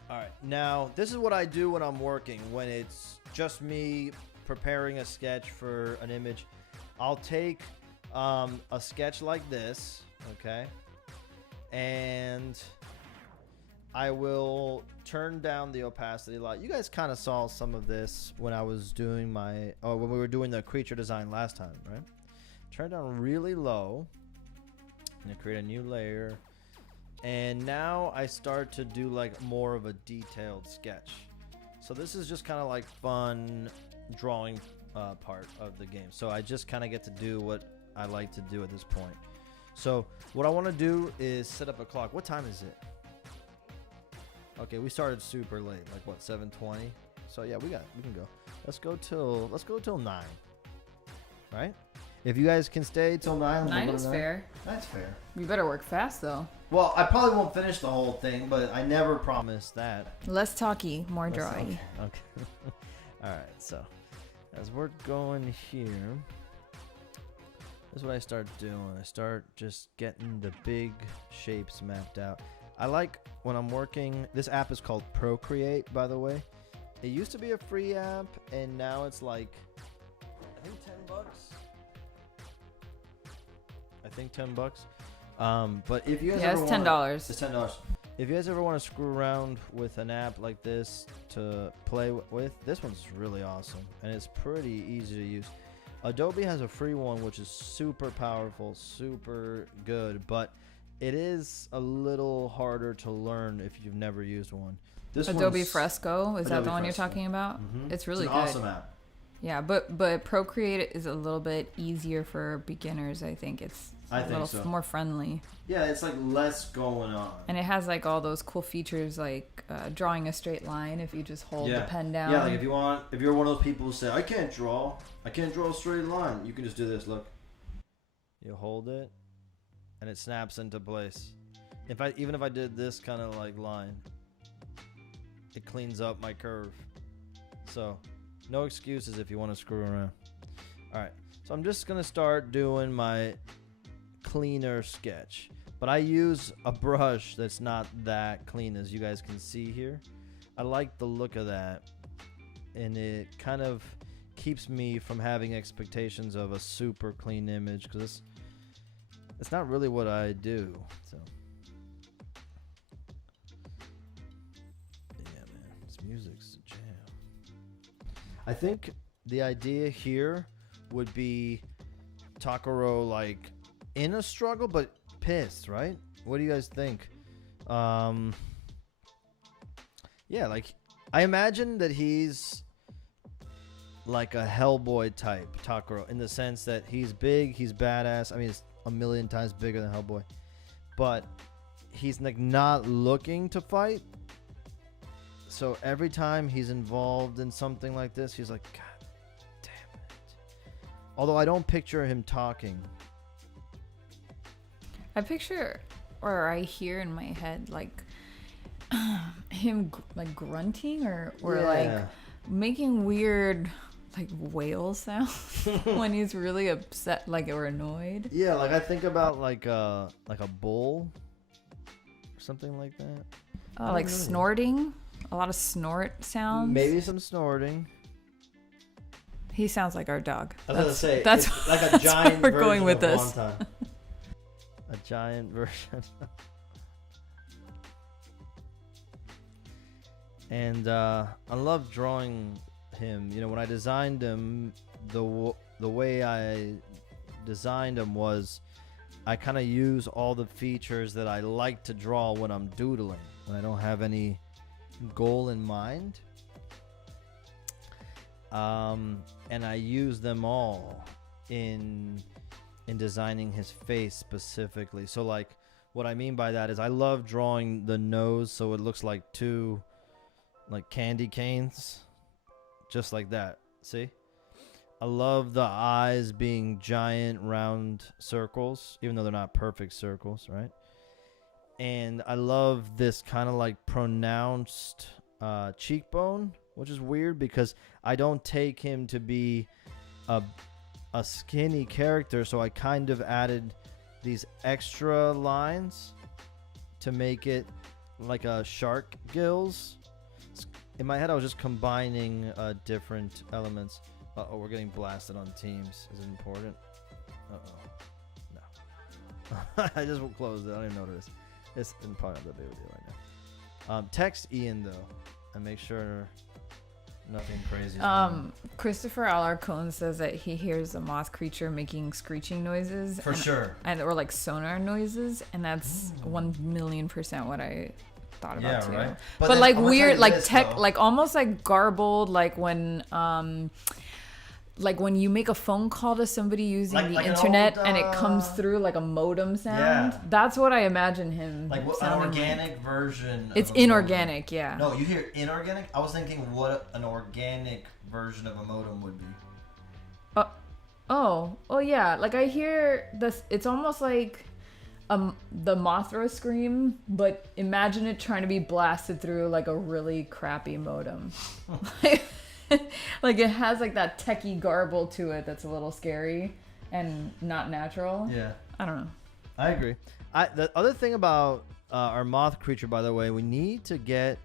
All right, now this is what I do when I'm working. When it's just me preparing a sketch for an image, I'll take a sketch like this, okay, and I will turn down the opacity a lot. You guys kind of saw some of this when I was doing when we were doing the creature design last time, right? Turn down really low and create a new layer. And now I start to do like more of a detailed sketch. So this is just kind of like fun drawing part of the game. So I just kind of get to do what I like to do at this point. So what I want to do is set up a clock. What time is it? Okay, we started super late, like what, 7:20? So yeah, we can go. Let's go till 9. Right? If you guys can stay till 9, we'll 9 go to is fair. That's fair. We better work fast though. Well, I probably won't finish the whole thing, but I never promised that. Less talky, more That's drawy. Okay. All right. So, as we're going here, this is what I start doing. I start just getting the big shapes mapped out. I like when I'm working. This app is called Procreate, by the way. It used to be a free app, and now it's like, I think $10. I think $10. But if you guys Yeah, ever it's wanna- $10. it's $10. If you guys ever want to screw around with an app like this to play with, this one's really awesome and it's pretty easy to use. Adobe has a free one which is super powerful, super good, but it is a little harder to learn if you've never used one. This Adobe one's- Fresco, is that Adobe the one Fresco. you're talking about? Mhm. It's really an good. awesome app. Yeah, but Procreate is a little bit easier for beginners. I think it's I a think little so. more friendly, Yeah, it's like less going on. and it has like all those cool features like drawing a straight line if you just hold the pen down. Yeah, like if you're one of those people who say, I can't draw a straight line, you can just do this, look. You hold it and it snaps into place. Even if I did this kind of like line, it cleans up my curve. So no excuses if you want to screw around. Alright, so I'm just gonna start doing my cleaner sketch, but I use a brush that's not that clean, as you guys can see here. I like the look of that, and it kind of keeps me from having expectations of a super clean image, because it's not really what I do. So yeah, man, this music's a jam. I think the idea here would be Takaro like in a struggle but pissed, right? What do you guys think? Yeah, like I imagine that he's like a Hellboy type Takuro, in the sense that he's big, he's badass. I mean, he's a million times bigger than Hellboy, but he's like not looking to fight. So every time he's involved in something like this, he's like, God damn it. Although I don't picture him talking. I picture, or I hear in my head, like him like grunting or like making weird like whale sounds when he's really upset, like, or annoyed. Yeah, like I think about like a bull or something like that. Oh, like snorting. A lot of snort sounds. Maybe some snorting. He sounds like our dog. I was gonna say that's it's like a giant we're version going with of this. Wonton. A giant version. And I love drawing him. You know, when I designed him, the way I designed him was I kind of use all the features that I like to draw when I'm doodling, when I don't have any goal in mind. And I use them all in designing his face specifically. So like what I mean by that is I love drawing the nose so it looks like two like candy canes, just like that. See? I love the eyes being giant round circles, even though they're not perfect circles, right? And I love this kind of like pronounced cheekbone, which is weird because I don't take him to be a skinny character, so I kind of added these extra lines to make it like a shark gills. In my head, I was just combining different elements. Uh-oh, we're getting blasted on Teams. Is it important? Uh-oh. No. I just closed it. I don't even know what it is. It's probably not that big of a deal right now. Text Ian, though, and make sure nothing crazy. Christopher Alarcon says that he hears a moth creature making screeching noises. For sure. Or like sonar noises, and that's 1,000,000% what I thought about too. Right? But like weird, like like almost like garbled, like when you make a phone call to somebody using the internet and it comes through like a modem sound. Yeah. That's what I imagine him like an organic version. It's inorganic, modem. Yeah. No, you hear inorganic? I was thinking what an organic version of a modem would be. Oh yeah. Like I hear this. It's almost like the Mothra scream, but imagine it trying to be blasted through like a really crappy modem. Like it has like that techie garble to it that's a little scary and not natural. Yeah. I don't know. I agree. The other thing about our moth creature, by the way, we need to get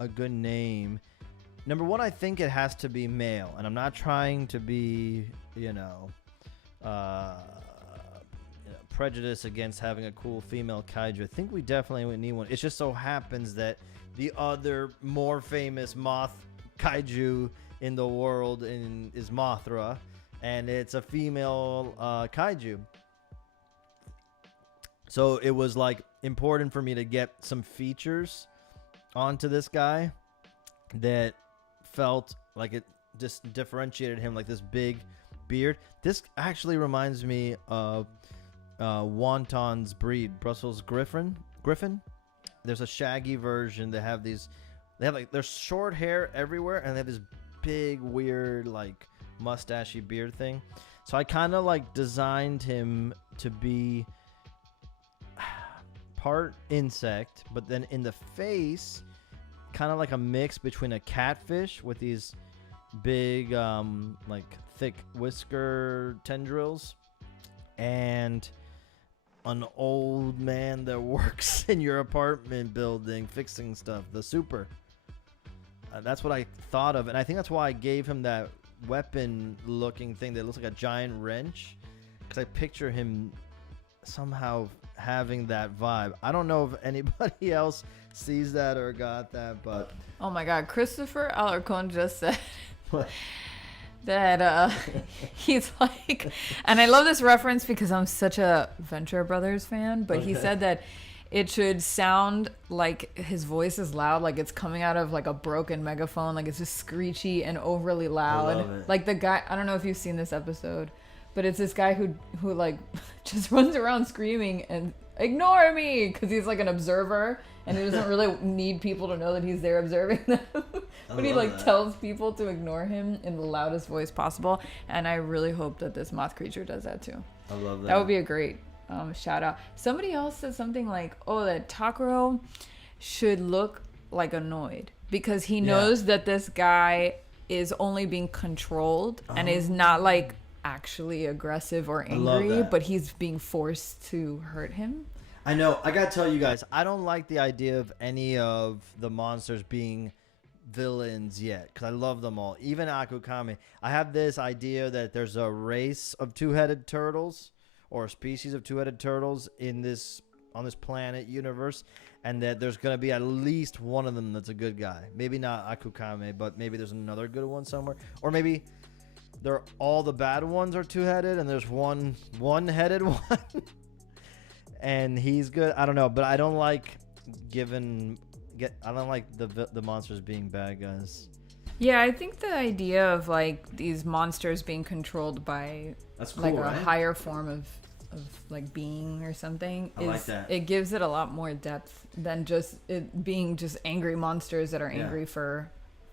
a good name. Number one, I think it has to be male, and I'm not trying to be, prejudice against having a cool female kaiju. I think we definitely would need one. It just so happens that the other more famous moth kaiju in the world is Mothra, and it's a female kaiju. So it was like important for me to get some features onto this guy that felt like it just differentiated him, like this big beard. This actually reminds me of Wonton's breed, Brussels Griffin. There's a shaggy version. They have there's short hair everywhere, and they have this big weird like mustachy beard thing. So I kind of like designed him to be part insect, but then in the face kind of like a mix between a catfish with these big like thick whisker tendrils and an old man that works in your apartment building fixing stuff, the super. That's what I thought of, and I think that's why I gave him that weapon looking thing that looks like a giant wrench, because I picture him somehow having that vibe. I don't know if anybody else sees that or got that, but oh my god, Christopher Alarcon just said that he's like, and I love this reference because I'm such a Venture Brothers fan, but he said that it should sound like his voice is loud, like it's coming out of like a broken megaphone, like it's just screechy and overly loud. love it. Like the guy, I don't know if you've seen this episode, but it's this guy who like just runs around screaming and ignore me because he's like an observer and he doesn't really need people to know that he's there observing them. But he like tells people to ignore him in the loudest voice possible, and I really hope that this moth creature does that too. I love that. That would be a great shout out. Somebody else said something like, oh, that Takuro should look like annoyed because he knows that this guy is only being controlled and is not like actually aggressive or angry, but he's being forced to hurt him. I know. I gotta tell you guys, I don't like the idea of any of the monsters being villains yet because I love them all. Even Akukame. I have this idea that there's a race of two-headed turtles or a species of two-headed turtles on this planet universe, and that there's gonna be at least one of them that's a good guy. Maybe not Akukame, but maybe there's another good one somewhere, or maybe all the bad ones are two-headed and there's one-headed one and he's good. I don't know, but I don't like I don't like the monsters being bad guys. Yeah, I think the idea of like these monsters being controlled by That's cool, like right? a higher form of like being or something like that. It gives it a lot more depth than just it being just angry monsters that are angry for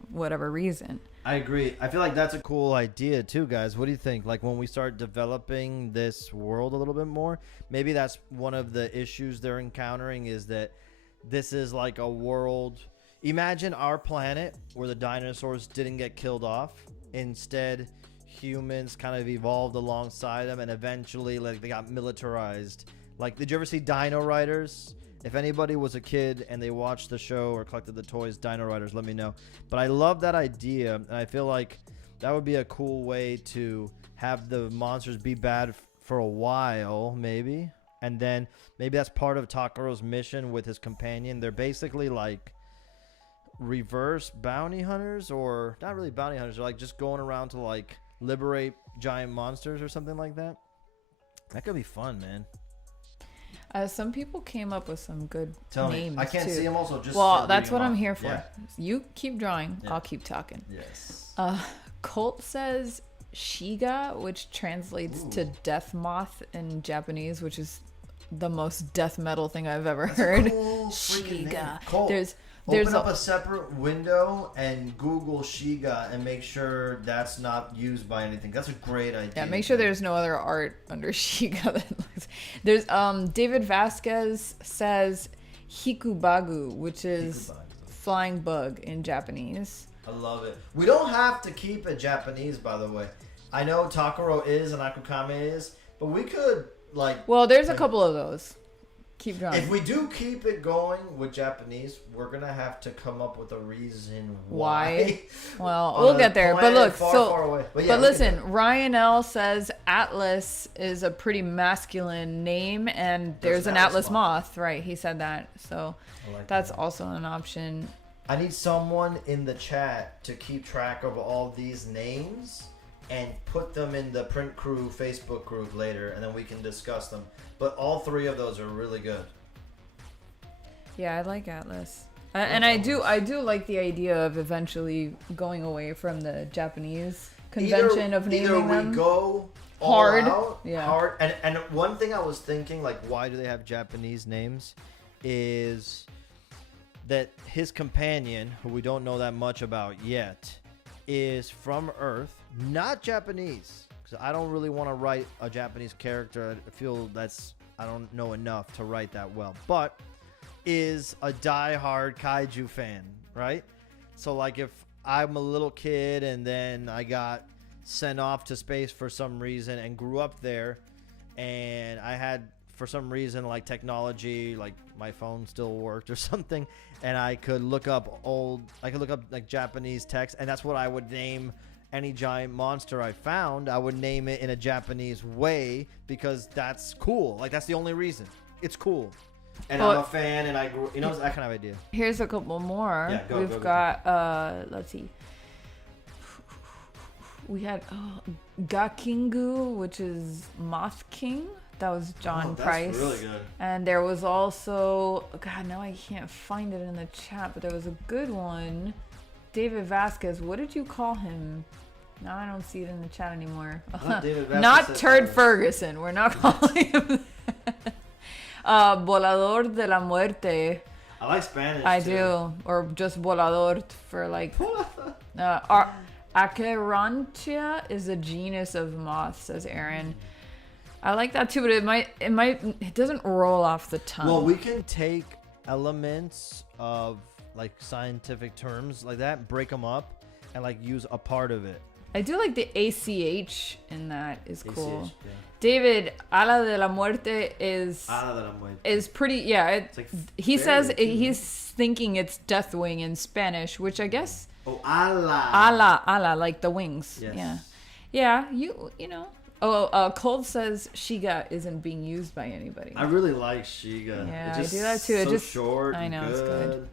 whatever reason. I agree. I feel like that's a cool idea too, guys. What do you think? Like when we start developing this world a little bit more, maybe that's one of the issues they're encountering is that this is like a world. Imagine our planet where the dinosaurs didn't get killed off. Instead, humans kind of evolved alongside them and eventually like they got militarized. Like, did you ever see Dino Riders? If anybody was a kid and they watched the show or collected the toys, Dino Riders, let me know. But I love that idea, and I feel like that would be a cool way to have the monsters be bad for a while, maybe. And then maybe that's part of Takuro's mission with his companion. They're basically like reverse bounty hunters, or not really bounty hunters. They're like just going around to like liberate giant monsters or something like that. That could be fun, man. Some people came up with some good Tell names me. I can't too. see them also. Just well, that's what I'm here for. Yeah. You keep drawing. Yeah. I'll keep talking. Yes. Colt says Shiga, which translates to death moth in Japanese, which is the most death metal thing I've ever heard. Cool freaking name. Shiga. Colt, There's open up a separate window and Google Shiga and make sure that's not used by anything. That's a great idea. Yeah, make sure there's no other art under Shiga that looks. There's David Vasquez says Hikubagu, which is flying bug in Japanese. I love it. We don't have to keep it Japanese, by the way. I know Takuro is and Akukame is, but we could like. Well, there's a couple of those. Keep drawing. If we do keep it going with Japanese, we're gonna have to come up with a reason why. Well, we'll get there. But look, far away. But listen, Ryan L says Atlas is a pretty masculine name, and there's an Atlas moth, right? He said that, so that's also an option. I need someone in the chat to keep track of all these names and put them in the Print Crew Facebook group later, and then we can discuss them. But all three of those are really good. Yeah, I like Atlas. And I do like the idea of eventually going away from the Japanese convention of naming them. Either we go all hard, out, hard. And one thing I was thinking, like, why do they have Japanese names, is that his companion, who we don't know that much about yet, is from Earth, not Japanese. Because I don't really want to write a Japanese character. I feel I don't know enough to write that well. But is a die-hard kaiju fan, right? So, like, if I'm a little kid and then I got sent off to space for some reason and grew up there, and I had, for some reason, like, technology, like my phone still worked or something, and I could look up like Japanese text, and that's what I would name any giant monster I found. I would name it in a Japanese way because that's cool. Like, that's the only reason. It's cool. And I'm a fan, and I grew, that kind of idea. Here's a couple more. Yeah, We've got, let's see. We had Gakingu, which is Moth King. That was John that's Price. really good. And there was also, God, now I can't find it in the chat, but there was a good one. David Vasquez. What did you call him? No, I don't see it in the chat anymore. David Vasquez Not said Turd others. Ferguson. We're not calling him that. Volador de la Muerte. I like Spanish. I too. do. Or just Volador for like... Acherontia is a genus of moth, says Aaron. I like that too, but it doesn't roll off the tongue. Well, we can take elements of like scientific terms like that, break them up, and like use a part of it. I do like the ACH in that is cool. ACH, yeah. David, Ala de la Muerte is pretty, yeah. like he fairy, says too, he's thinking it's Deathwing in Spanish, which I guess Oh, ala. ala like the wings. Yes. Yeah. Yeah, you know. Oh, Cold says Shiga isn't being used by anybody. I really like Shiga. Yeah, It's just I do that too. It So just short. I know, and it's good.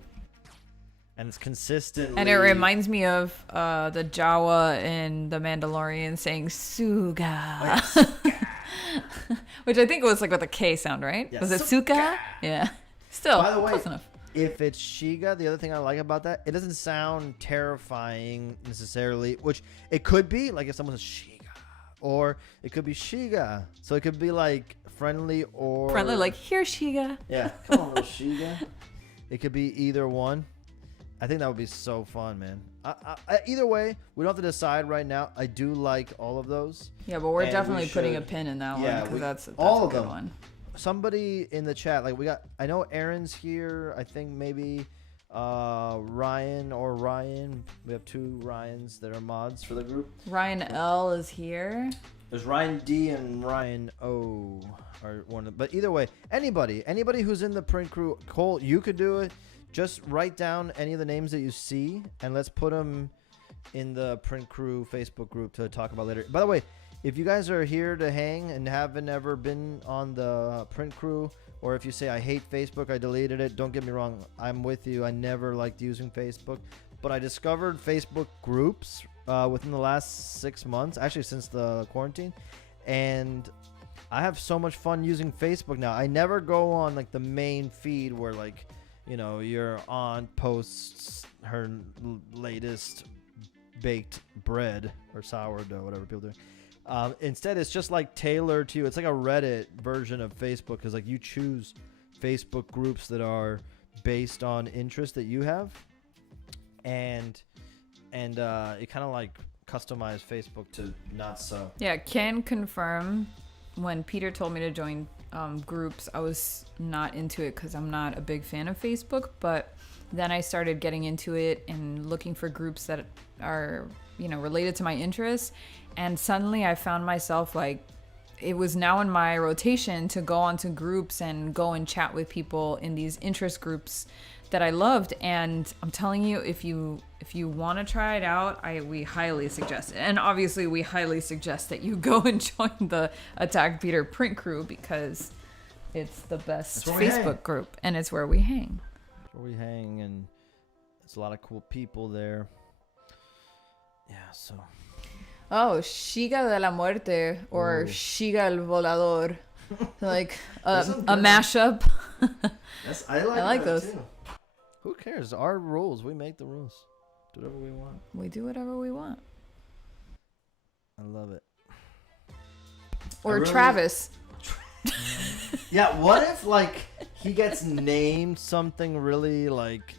And it's consistently. And it reminds me of the Jawa in The Mandalorian saying Suga. Which I think was like with a K sound, right? Yeah, Was it Suga. Suka? Yeah. Still, By the way, close enough. if it's Shiga, the other thing I like about that, it doesn't sound terrifying necessarily, which it could be, like if someone says Shiga, or it could be Shiga. So it could be like friendly or... Friendly, like, here, Shiga. Yeah, come on, little Shiga. It could be either one. I think that would be so fun, man. Either way, we don't have to decide right now. I do like all of those. Yeah, but we're And definitely we putting a should- pin in that yeah, one because that's all a of good them. one. Somebody in the chat, like I know Aaron's here. I think maybe Ryan. We have two Ryans that are mods for the group. Ryan L is here. There's Ryan D and Ryan O are one of, but either way, anybody who's in the print crew, Cole, you could do it. Just write down any of the names that you see, and let's put them in the print crew Facebook group to talk about later. By the way, if you guys are here to hang and haven't ever been on the print crew, or if you say I hate Facebook, I deleted it, don't get me wrong, I'm with you. I never liked using Facebook, but I discovered Facebook groups within the last 6 months, actually since the quarantine, and I have so much fun using Facebook now. I never go on like the main feed where like, you know, your aunt posts her latest baked bread or sourdough, whatever people do. Instead, it's just like tailored to you. It's like a Reddit version of Facebook, because like you choose Facebook groups that are based on interest that you have, and it kind of like customized Facebook to not so. Yeah, can confirm. When Peter told me to join groups, I was not into it because I'm not a big fan of Facebook. But then I started getting into it and looking for groups that are, you know, related to my interests. And suddenly I found myself like, it was now in my rotation to go onto groups and go and chat with people in these interest groups that I loved. And I'm telling you, if you want to try it out, we highly suggest it. And obviously we highly suggest that you go and join the Attack Peter print crew, because it's the best Facebook group and it's where we hang. It's where we hang, and it's a lot of cool people there. Yeah, so. Oh, Shiga de la Muerte or Shiga el Volador. Like a mashup. I like those. Too. Who cares? Our rules. We make the rules. Do whatever we want. We do whatever we want. I love it. Or Travis. Yeah, what if like he gets named something really like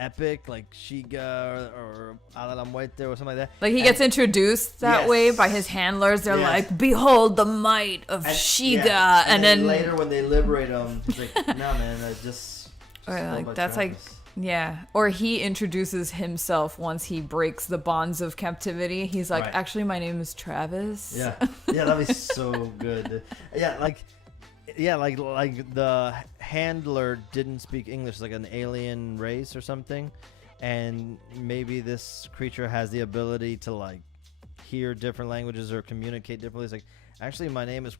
epic, like Shiga or Ala la Muerte or something like that? Like he gets introduced that way by his handlers. They're like, "Behold the might of Shiga," yeah. and then later when they liberate him, he's like, "No, man, I just." Or like that's Travis. Like. Yeah, or he introduces himself once he breaks the bonds of captivity. He's like, actually, my name is Travis. Yeah, yeah, that'd be so good. Yeah, like the handler didn't speak English, like an alien race or something, and maybe this creature has the ability to like hear different languages or communicate differently. It's like, actually, my name is,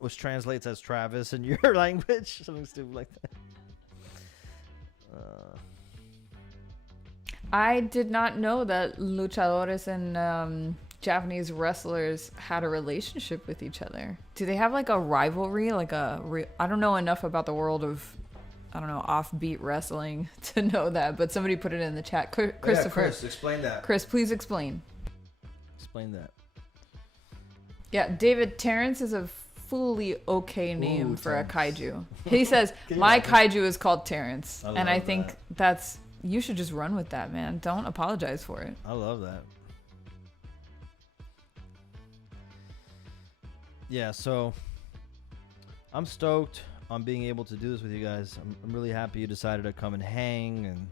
which translates as Travis in your language, something stupid like that. I did not know that luchadores in Japanese wrestlers had a relationship with each other. Do they have like a rivalry? Like I don't know enough about the world of, I don't know, offbeat wrestling to know that, but somebody put it in the chat. Christopher. Yeah, Chris, explain that. Chris, please explain. Explain that. Yeah, David, Terrence is a fully okay name for Terrence. a kaiju. He says, my kaiju is called Terrence. And I think you should just run with that, man. Don't apologize for it. I love that. Yeah, so I'm stoked on being able to do this with you guys. I'm really happy you decided to come and hang, and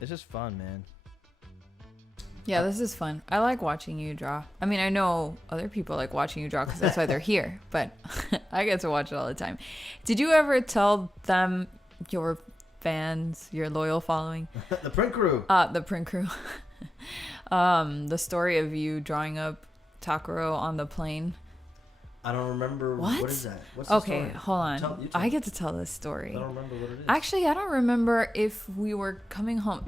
it's just fun, man. Yeah, this is fun. I like watching you draw. I mean, I know other people like watching you draw because that's why they're here, but I get to watch it all the time. Did you ever tell them, your fans, your loyal following, The print crew, the story of you drawing up Takuro on the plane? I don't remember. What is that? What's the Okay, story? hold on. Tell I get to tell this story. I don't remember what it is. Actually, I don't remember if we were coming home.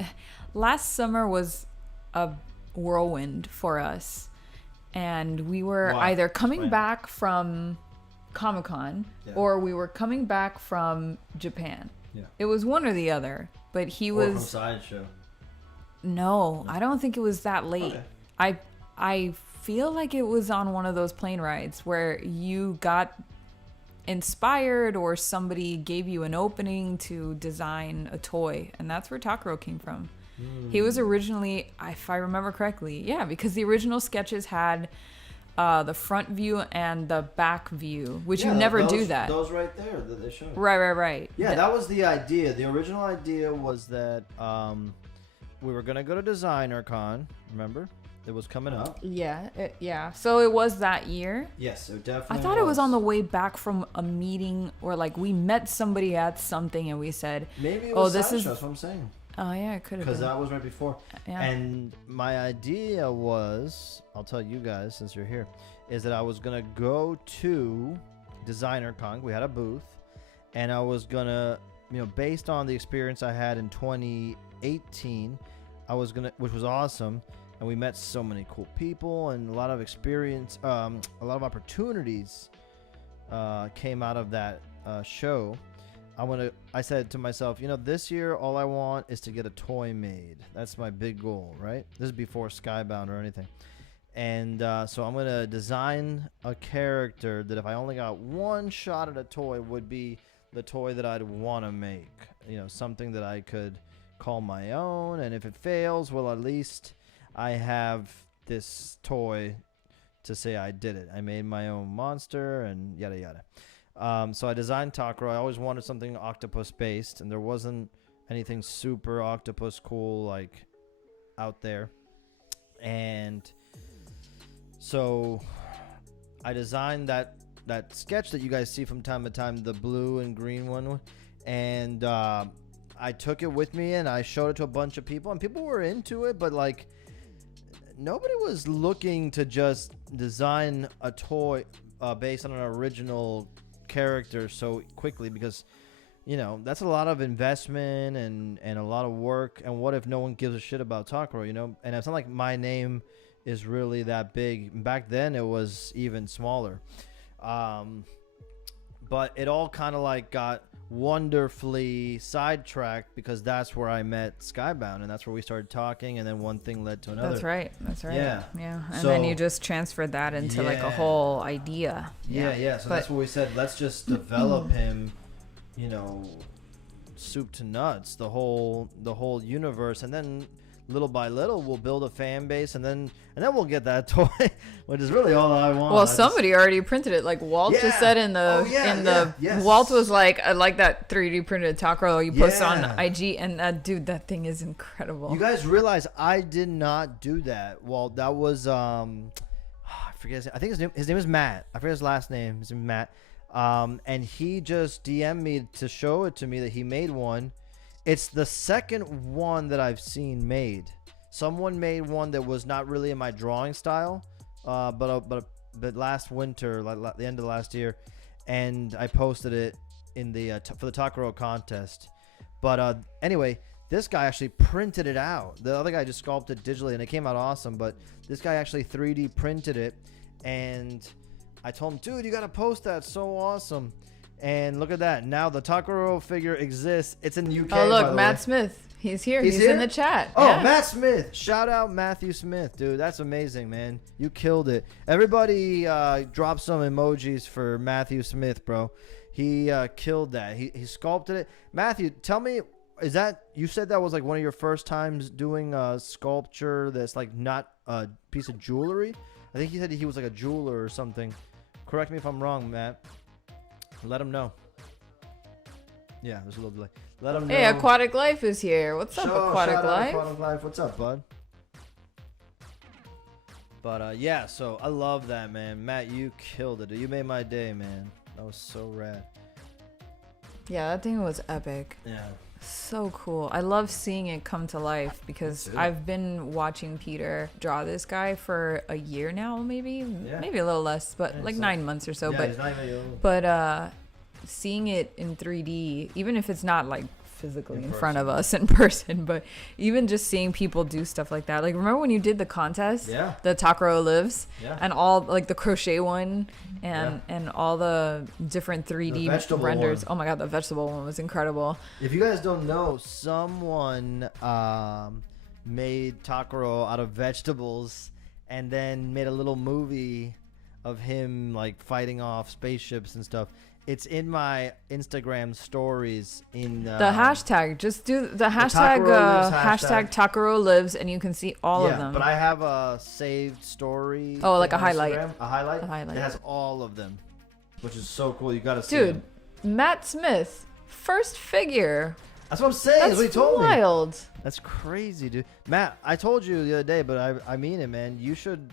Last summer was a whirlwind for us, and we were Why? either coming Explain. back from Comic-Con or we were coming back from Japan. Yeah. It was one or the other, but he Or from was Sideshow. no, I don't think it was that late. Okay. I feel like it was on one of those plane rides where you got inspired or somebody gave you an opening to design a toy, and that's where Takuro came from. He was originally, if I remember correctly, yeah, because the original sketches had the front view and the back view, which you never do that. Those right there that they showed. Right. Yeah, that was the idea. The original idea was that we were gonna go to Designer Con. Remember, it was coming up. Yeah. So it was that year. Yes, it definitely. I thought it was on the way back from a meeting, or like we met somebody at something and we said, Maybe it was this Sideshow, is- that's what I'm saying. oh yeah, it could have Because been. that was right before. Yeah. And my idea was, I'll tell you guys since you're here, is that I was gonna go to Designer Con. We had a booth, and I was gonna, based on the experience I had in 2018, I was gonna, which was awesome, and we met so many cool people and a lot of experience, a lot of opportunities came out of that show. I said to myself, this year all I want is to get a toy made. That's my big goal, right? This is before Skybound or anything. And so I'm going to design a character that if I only got one shot at a toy would be the toy that I'd want to make. Something that I could call my own. And if it fails, well, at least I have this toy to say I did it. I made my own monster and yada yada. So I designed Takuro. I always wanted something octopus based, and there wasn't anything super octopus cool like out there. And so I designed that sketch that you guys see from time to time, the blue and green one, and I took it with me and I showed it to a bunch of people, and people were into it, but like nobody was looking to just design a toy based on an original character so quickly, because that's a lot of investment and a lot of work. And what if no one gives a shit about Takuro? And it's not like my name is really that big. Back then it was even smaller, but it all kind of like got wonderfully sidetracked because that's where I met Skybound, and that's where we started talking, and then one thing led to another. That's right. Yeah. And So- then you just transferred that into like a Yeah. whole idea. Yeah. So But- that's what we said. Let's just develop him, soup to nuts, the whole universe, and then little by little we'll build a fan base, and then we'll get that toy, which is really all I want. Well, somebody already printed it. Like Walt just said in the yes. Walt was like, I like that 3D printed Takuro you posted on Yeah. IG, and dude, that thing is incredible. You guys realize I did not do that. Well, that was I forget his name. I think his name is Matt. I forget his last name. His name is Matt. And he just DM'd me to show it to me that he made one. It's the second one that I've seen made. Someone made one that was not really in my drawing style, but last winter, like the end of last year, and I posted it in the for the Takuro contest. But anyway, This guy actually printed it out. The other guy just sculpted digitally, and it came out awesome. But this guy actually 3D printed it, and I told him, dude, you gotta post that. So awesome. And look at that. Now the Takuro figure exists. It's in the UK. Oh, by look, the Matt way. Smith. He's here. He's He's here? in the chat. Oh, Yeah. Matt Smith. Shout out Matthew Smith, dude. That's amazing, man. You killed it. Everybody drop some emojis for Matthew Smith, bro. He killed that. He sculpted it. Matthew, tell me, is that, you said that was like one of your first times doing a sculpture that's like not a piece of jewelry? I think he said he was like a jeweler or something. Correct me if I'm wrong, Matt. Let him know. Yeah, there's a little delay. Let him know. Hey, Aquatic Life is here. What's up, Aquatic Shout out Life? Aquatic Life. What's up, bud? But yeah, so I love that, man. Matt, you killed it. You made my day, man. That was so rad. Yeah, that thing was epic. Yeah. So cool. I love seeing it come to life because Me too. I've been watching Peter draw this guy for a year now, maybe maybe a little less, but Yeah, like it's 9 months or so. Yeah, but he's not even young. but seeing it in 3D, even if it's not like physically in front of person. us in person, but even just seeing people do stuff like that. Like, remember when you did the contest? Yeah. The Takuro Lives? Yeah. And all, like, the crochet one and all the different 3D vegetable renders. one. Oh my god, the vegetable one was incredible. If you guys don't know, someone made Takuro out of vegetables and then made a little movie of him like fighting off spaceships and stuff. It's in my Instagram stories in The hashtag, just do the hashtag, Takuro Lives hashtag Takuro Lives, and you can see all of them. But I have a saved story. Oh, like thing a on highlight. Instagram. A highlight? A highlight. It has all of them, which is so cool. You gotta see Dude, them. Matt Smith, first figure. That's what I'm saying. That's what he That's told me. wild. That's crazy, dude. Matt, I told you the other day, but I mean it, man. You should,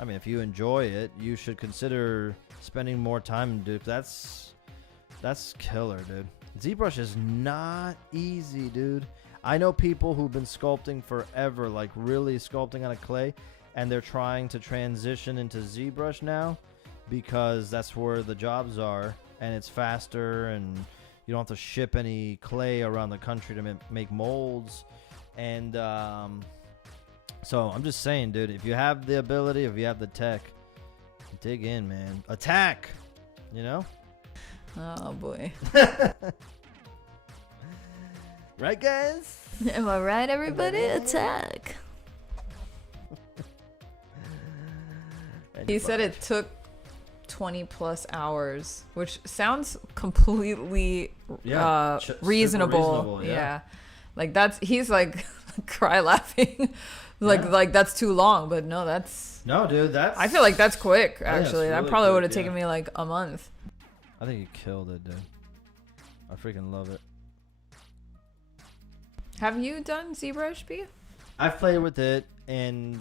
I mean, if you enjoy it, you should consider spending more time, dude. That's killer, dude. ZBrush is not easy, dude. I know people who've been sculpting forever, like really sculpting out of clay, and they're trying to transition into ZBrush now because that's where the jobs are, and it's faster, and you don't have to ship any clay around the country to make molds. And so I'm just saying, dude, if you have the ability, if you have the tech, dig in, man. Attack, you know? Oh boy. Right, guys? Am I right, everybody? Attack. He said it took 20 plus hours, which sounds completely Super reasonable. yeah. Yeah. Like that's, he's like cry laughing. like that's too long, but no, that's, No, dude, that's... I feel like that's quick yeah, it's actually. That really probably quick, would have yeah. taken me like a month. I think you killed it, dude. I freaking love it. Have you done ZBrush, B? I've played with it, and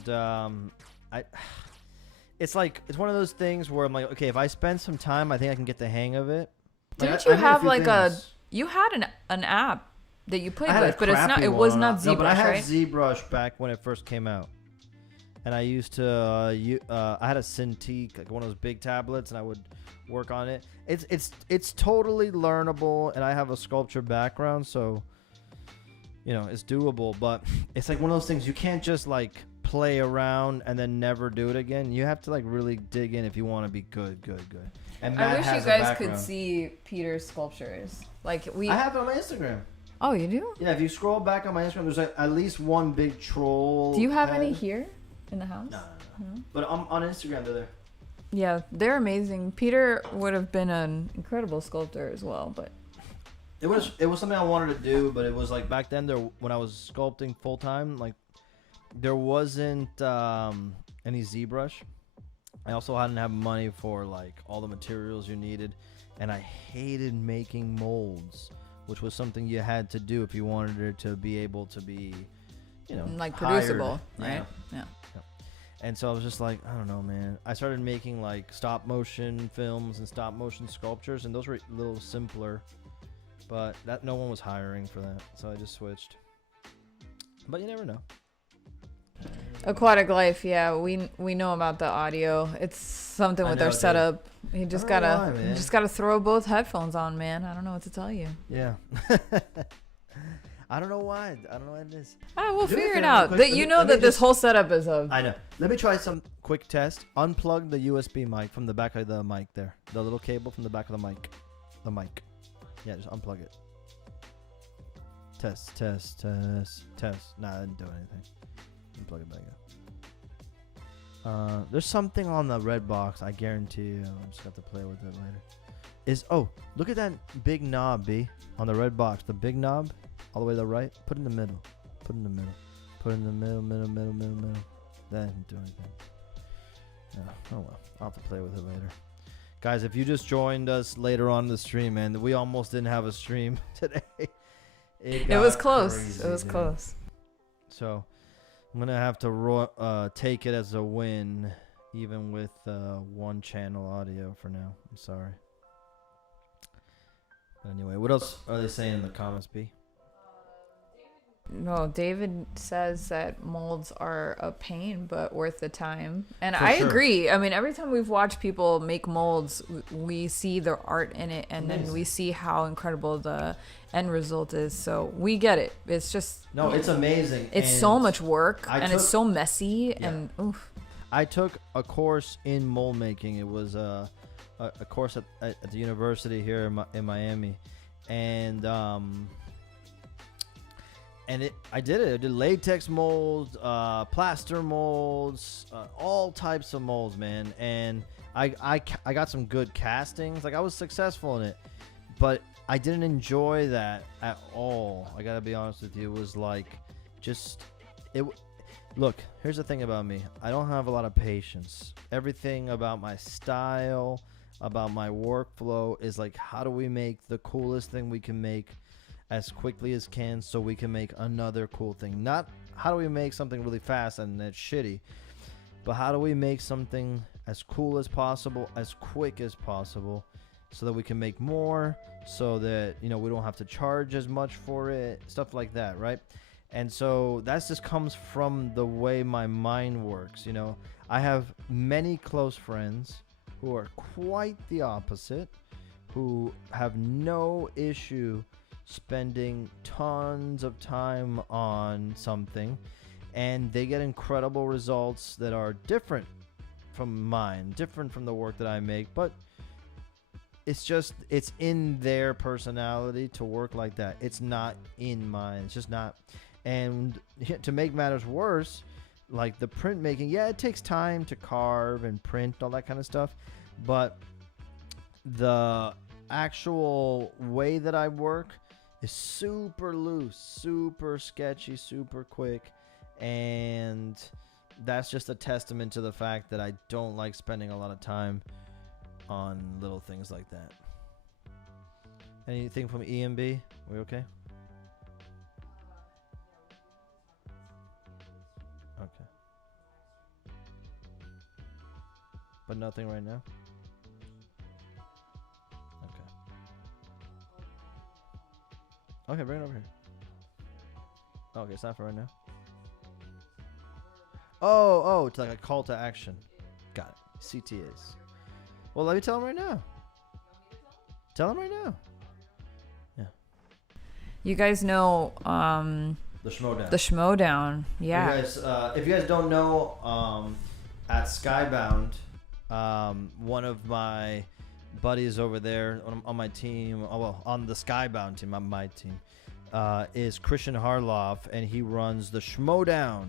it's like, it's one of those things where I'm like, okay, if I spend some time, I think I can get the hang of it. Like, Didn't I you made have few like things. You had an app that you I played had a with, but it's not, crappy it was one. not ZBrush, No, but I had right? ZBrush back when it first came out. And I used to, I had a Cintiq, like one of those big tablets, and I would work on it. It's totally learnable, and I have a sculpture background, so, you know, it's doable. But it's like one of those things you can't just like play around and then never do it again. You have to like really dig in if you want to be good. And I Matt wish you has a guys could background. see Peter's sculptures. Like we. I have it on my Instagram. Oh, you do? Yeah, if you scroll back on my Instagram, there's like at least one big troll. Do you have head. any here in the house? No. But on Instagram, they're there. Yeah, they're amazing. Peter would have been an incredible sculptor as well, but It was something I wanted to do, but it was like back then there when I was sculpting full time, like there wasn't any ZBrush. I also hadn't have money for like all the materials you needed, and I hated making molds, which was something you had to do if you wanted it to be able to be, you know, like hired. producible, Yeah. right? Yeah. And so I was just like, I don't know, man. I started making like stop motion films and stop motion sculptures, and those were a little simpler, but that no one was hiring for that, so I just switched. But you never know. Aquatic Life, yeah, we know about the audio. It's something I with know, their dude. setup. You just I don't know gotta why, man. you just gotta throw both headphones on, man. I don't know what to tell you. Yeah. I don't know why. I don't know what it is. We'll Do me a figure it favor, out. quick. That you know Let me that this just- whole setup is of. I know. Let me try some quick test. Unplug the USB mic from the back of the mic there. The little cable from the back of the mic. The mic. Yeah, just unplug it. Test, test, test, test. Nah, I didn't do anything. Unplug it back in. There's something on the red box. I guarantee you. I'm just gonna have to play with it later. Look at that big knob, B, on the red box. The big knob, all the way to the right. Put it in the middle. Put it in the middle. Put it in the middle. That didn't do anything. No. Oh well. I'll have to play with it later. Guys, if you just joined us later on in the stream, man, we almost didn't have a stream today. It was got close. crazy, It was dude. close. So I'm gonna have to take it as a win, even with one channel audio for now. I'm sorry. But anyway, what else are they saying in the comments, B? No, David says that molds are a pain, but worth the time. And For I sure. agree. I mean, every time we've watched people make molds, we see the art in it, and then Amazing. we see how incredible the end result is. So we get it. It's just, No, it's amazing. it's and so much work, I and it's took- so messy, Yeah. and oof. I took a course in mold making. It was a course at the university here in Miami, and I did it. I did latex molds, plaster molds, all types of molds, man. And I got some good castings. Like I was successful in it, but I didn't enjoy that at all. I gotta be honest with you. It was like just it. Look, here's the thing about me. I don't have a lot of patience. Everything about my style, about my workflow is like, how do we make the coolest thing we can make as quickly as can so we can make another cool thing? Not how do we make something really fast and that's shitty, but how do we make something as cool as possible, as quick as possible, so that we can make more, so that, you know, we don't have to charge as much for it, stuff like that, right? And so that just comes from the way my mind works. You know, I have many close friends who are quite the opposite, who have no issue spending tons of time on something, and they get incredible results that are different from mine, different from the work that I make, but it's in their personality to work like that. It's not in mine. It's just not. And to make matters worse, like the printmaking, yeah, it takes time to carve and print, all that kind of stuff, but the actual way that I work is super loose, super sketchy, super quick, and that's just a testament to the fact that I don't like spending a lot of time on little things like that. Anything from EMB? We okay? Okay. But nothing right now? Okay. Okay, bring it over here. Okay, it's not for right now. Oh, it's like a call to action. Got it. CTAs. Well, let me tell him right now. Tell him right now. Yeah. You guys know The Schmodown. the Schmodown. Yeah. You guys, if you guys don't know, at Skybound, one of my buddies over there on my team, on the Skybound team, on my team, is Christian Harloff, and he runs the Schmodown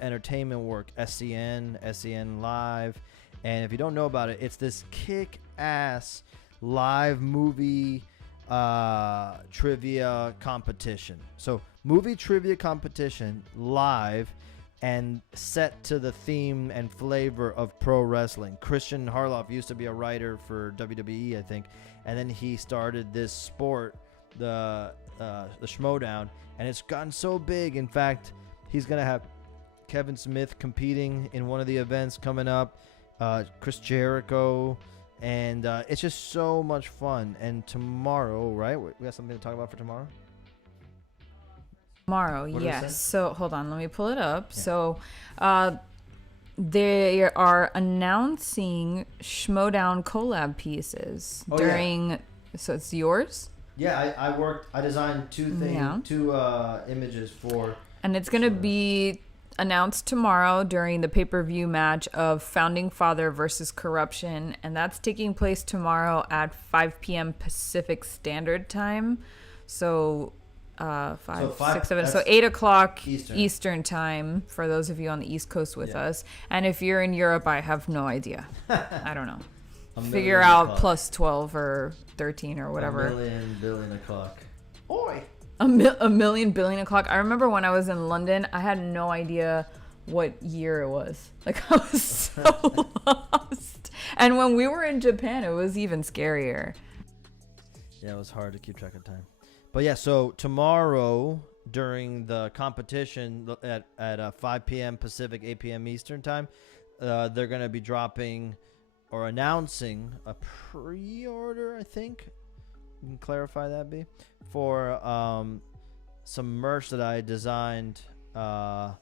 Entertainment Work, SCN Live. And if you don't know about it, it's this kick-ass live movie trivia competition. So movie trivia competition live and set to the theme and flavor of pro wrestling. Christian Harloff used to be a writer for WWE, I think, and then he started this sport, the Schmodown, and it's gotten so big. In fact, he's gonna have Kevin Smith competing in one of the events coming up, Chris Jericho, and it's just so much fun. And tomorrow, right? We got something to talk about for tomorrow? Tomorrow, What did it yes. say? So hold on, let me pull it up. Yeah. So they are announcing Schmodown collab pieces Oh, yeah. during. So it's yours. Yeah, I designed two things, Yeah. two images for. And it's going to be announced tomorrow during the pay-per-view match of Founding Father versus Corruption. And that's taking place tomorrow at 5 p.m. Pacific Standard Time. So, 5, 6, 7. So 8 o'clock Eastern Time for those of you on the East Coast with us. And if you're in Europe, I have no idea. I don't know. Figure out plus 12 or 13 or whatever. A million billion o'clock. Oi! A million billion o'clock. I remember when I was in London, I had no idea what year it was. Like, I was so lost. And when we were in Japan, it was even scarier. Yeah, it was hard to keep track of time. But yeah, so tomorrow during the competition at 5 p.m. Pacific, 8 p.m. Eastern Time, they're going to be dropping or announcing a pre-order, I think. You can clarify that, B, for some merch that I designed for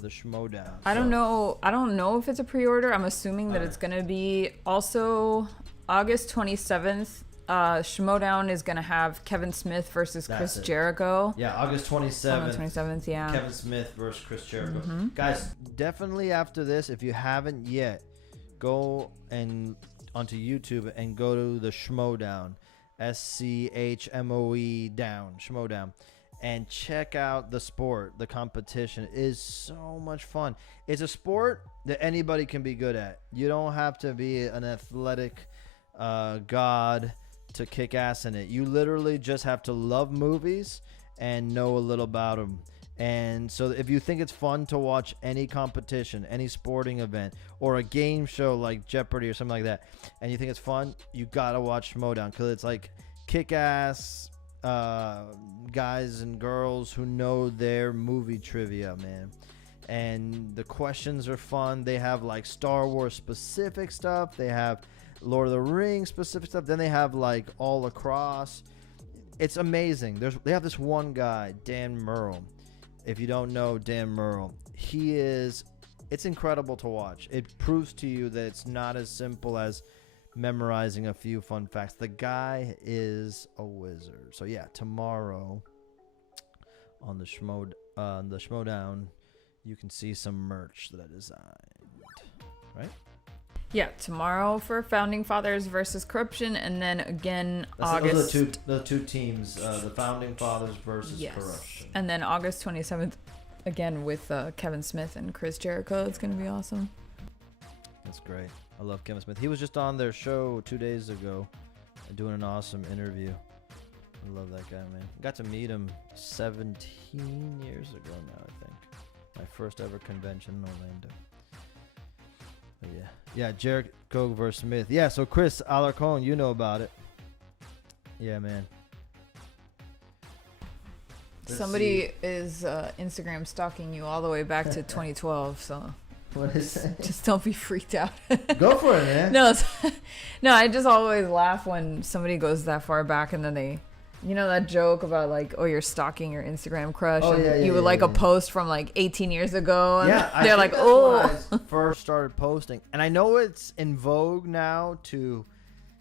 the Schmodown. I don't know if it's a pre-order. I'm assuming that it's gonna be also August 27th. Schmodown is gonna have Kevin Smith versus Chris Jericho. Yeah, August 27th. August 27th, yeah. Kevin Smith versus Chris Jericho. Guys, definitely after this, if you haven't yet, go and onto YouTube and go to the Schmodown, SCHMOE down, Schmodown, and check out the sport. The competition It is so much fun. It's a sport that anybody can be good at. You don't have to be an athletic god to kick ass in it. You literally just have to love movies and know a little about them. And so if you think it's fun to watch any competition, any sporting event, or a game show like Jeopardy or something like that, and you think it's fun, you gotta watch Schmodown, because it's like kick-ass guys and girls who know their movie trivia, man. And the questions are fun. They have like Star Wars specific stuff. They have Lord of the Rings specific stuff. Then they have like all across. It's amazing. They have this one guy, Dan Murrell. If you don't know Dan Murrell, it's incredible to watch. It proves to you that it's not as simple as memorizing a few fun facts. The guy is a wizard. So yeah, tomorrow on the Schmodown, you can see some merch that I designed, right? Yeah, tomorrow for Founding Fathers versus Corruption, and then again August. Those are the two teams, the Founding Fathers versus Corruption. And then August 27th, again with Kevin Smith and Chris Jericho. It's gonna be awesome. That's great. I love Kevin Smith. He was just on their show 2 days ago, doing an awesome interview. I love that guy, man. Got to meet him 17 years ago now, I think. My first ever convention in Orlando. But yeah, Jericho versus Smith. Yeah, so Chris Alarcon, you know about it. Yeah, man. Somebody is Instagram stalking you all the way back to 2012, so what is it? Just don't be freaked out. Go for it, man. No, I just always laugh when somebody goes that far back and then they, you know, that joke about like, oh, you're stalking your Instagram crush, and you would like a post from like 18 years ago, and they're like, oh. When I first started posting, and I know it's in vogue now to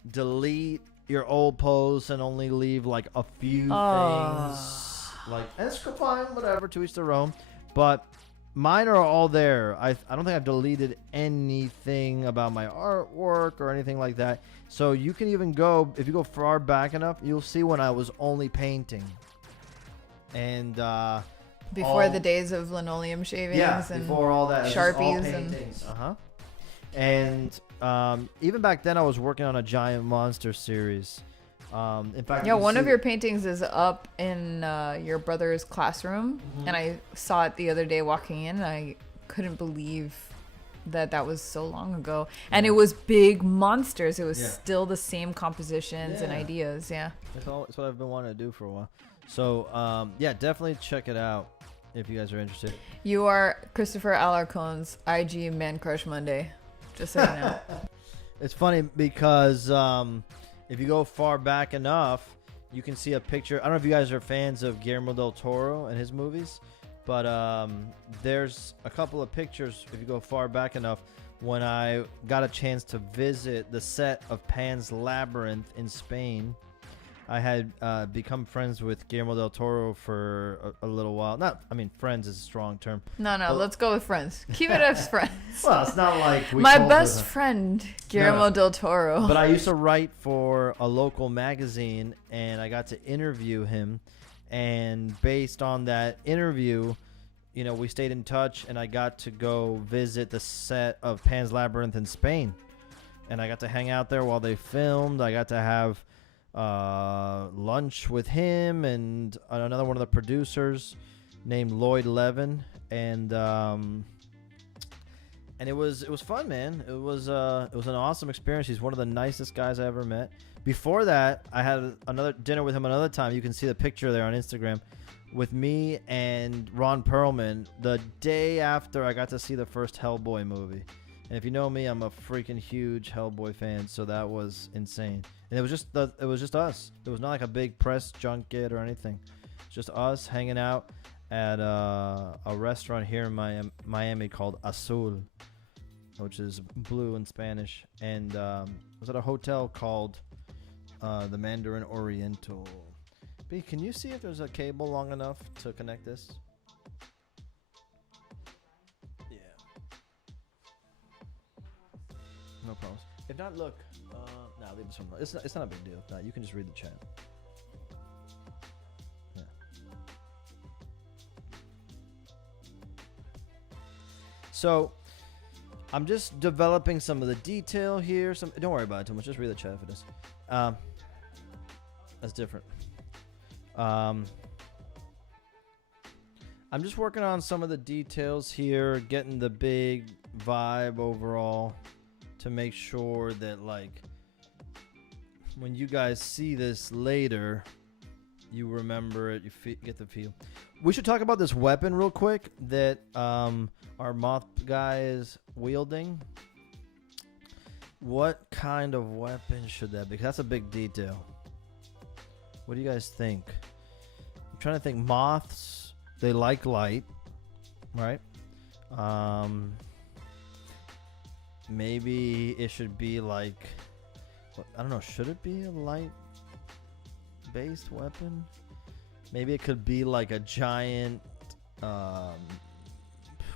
delete your old posts and only leave like a few things. Like, and it's fine, whatever, to each their own. But mine are all there. I don't think I've deleted anything about my artwork or anything like that. So you can even go, if you go far back enough, you'll see when I was only painting. And before the days of linoleum shavings and before all that, Sharpies all paintings. And even back then I was working on a Giant Monster series. In fact, one of your paintings is up in your brother's classroom, and I saw it the other day walking in, and I couldn't believe that was so long ago. And it was big monsters. It was still the same compositions and ideas. Yeah, that's what I've been wanting to do for a while. So definitely check it out if you guys are interested. You are Christopher Alarcon's IG Man Crush Monday, just so you know. It's funny because if you go far back enough, you can see a picture. I don't know if you guys are fans of Guillermo del Toro and his movies, but there's a couple of pictures, if you go far back enough, when I got a chance to visit the set of Pan's Labyrinth in Spain. I had become friends with Guillermo del Toro for a little while. Friends is a strong term. No, Well- let's go with friends. Keep it as friends. Well, it's not like My best friend, Guillermo No. del Toro. But I used to write for a local magazine, and I got to interview him. And based on that interview, we stayed in touch, and I got to go visit the set of Pan's Labyrinth in Spain. And I got to hang out there while they filmed. I got to have lunch with him and another one of the producers named Lloyd Levin, and it was fun, man. It was an awesome experience. He's one of the nicest guys I ever met. Before that, I had another dinner with him another time. You can see the picture there on Instagram with me and Ron Perlman the day after I got to see the first Hellboy movie. And if you know me, I'm a freaking huge Hellboy fan, so that was insane. And it was just us. It was not like a big press junket or anything. It's just us hanging out at a restaurant here in Miami called Azul, which is blue in Spanish. And it was at a hotel called the Mandarin Oriental. B, can you see if there's a cable long enough to connect this? Yeah. No problems. If not, look. Nah, leave this one. It's not a big deal. Nah, you can just read the chat. Yeah. So, I'm just developing some of the detail here. Don't worry about it too much. Just read the chat for this. That's different. I'm just working on some of the details here, getting the big vibe overall to make sure that, like, when you guys see this later, you remember it, you get the feel. We should talk about this weapon real quick that our moth guy is wielding. What kind of weapon should that be? 'Cause that's a big detail. What do you guys think? I'm trying to think. Moths, they like light, right? Maybe it should be like, I don't know, should it be a light-based weapon? Maybe it could be like a giant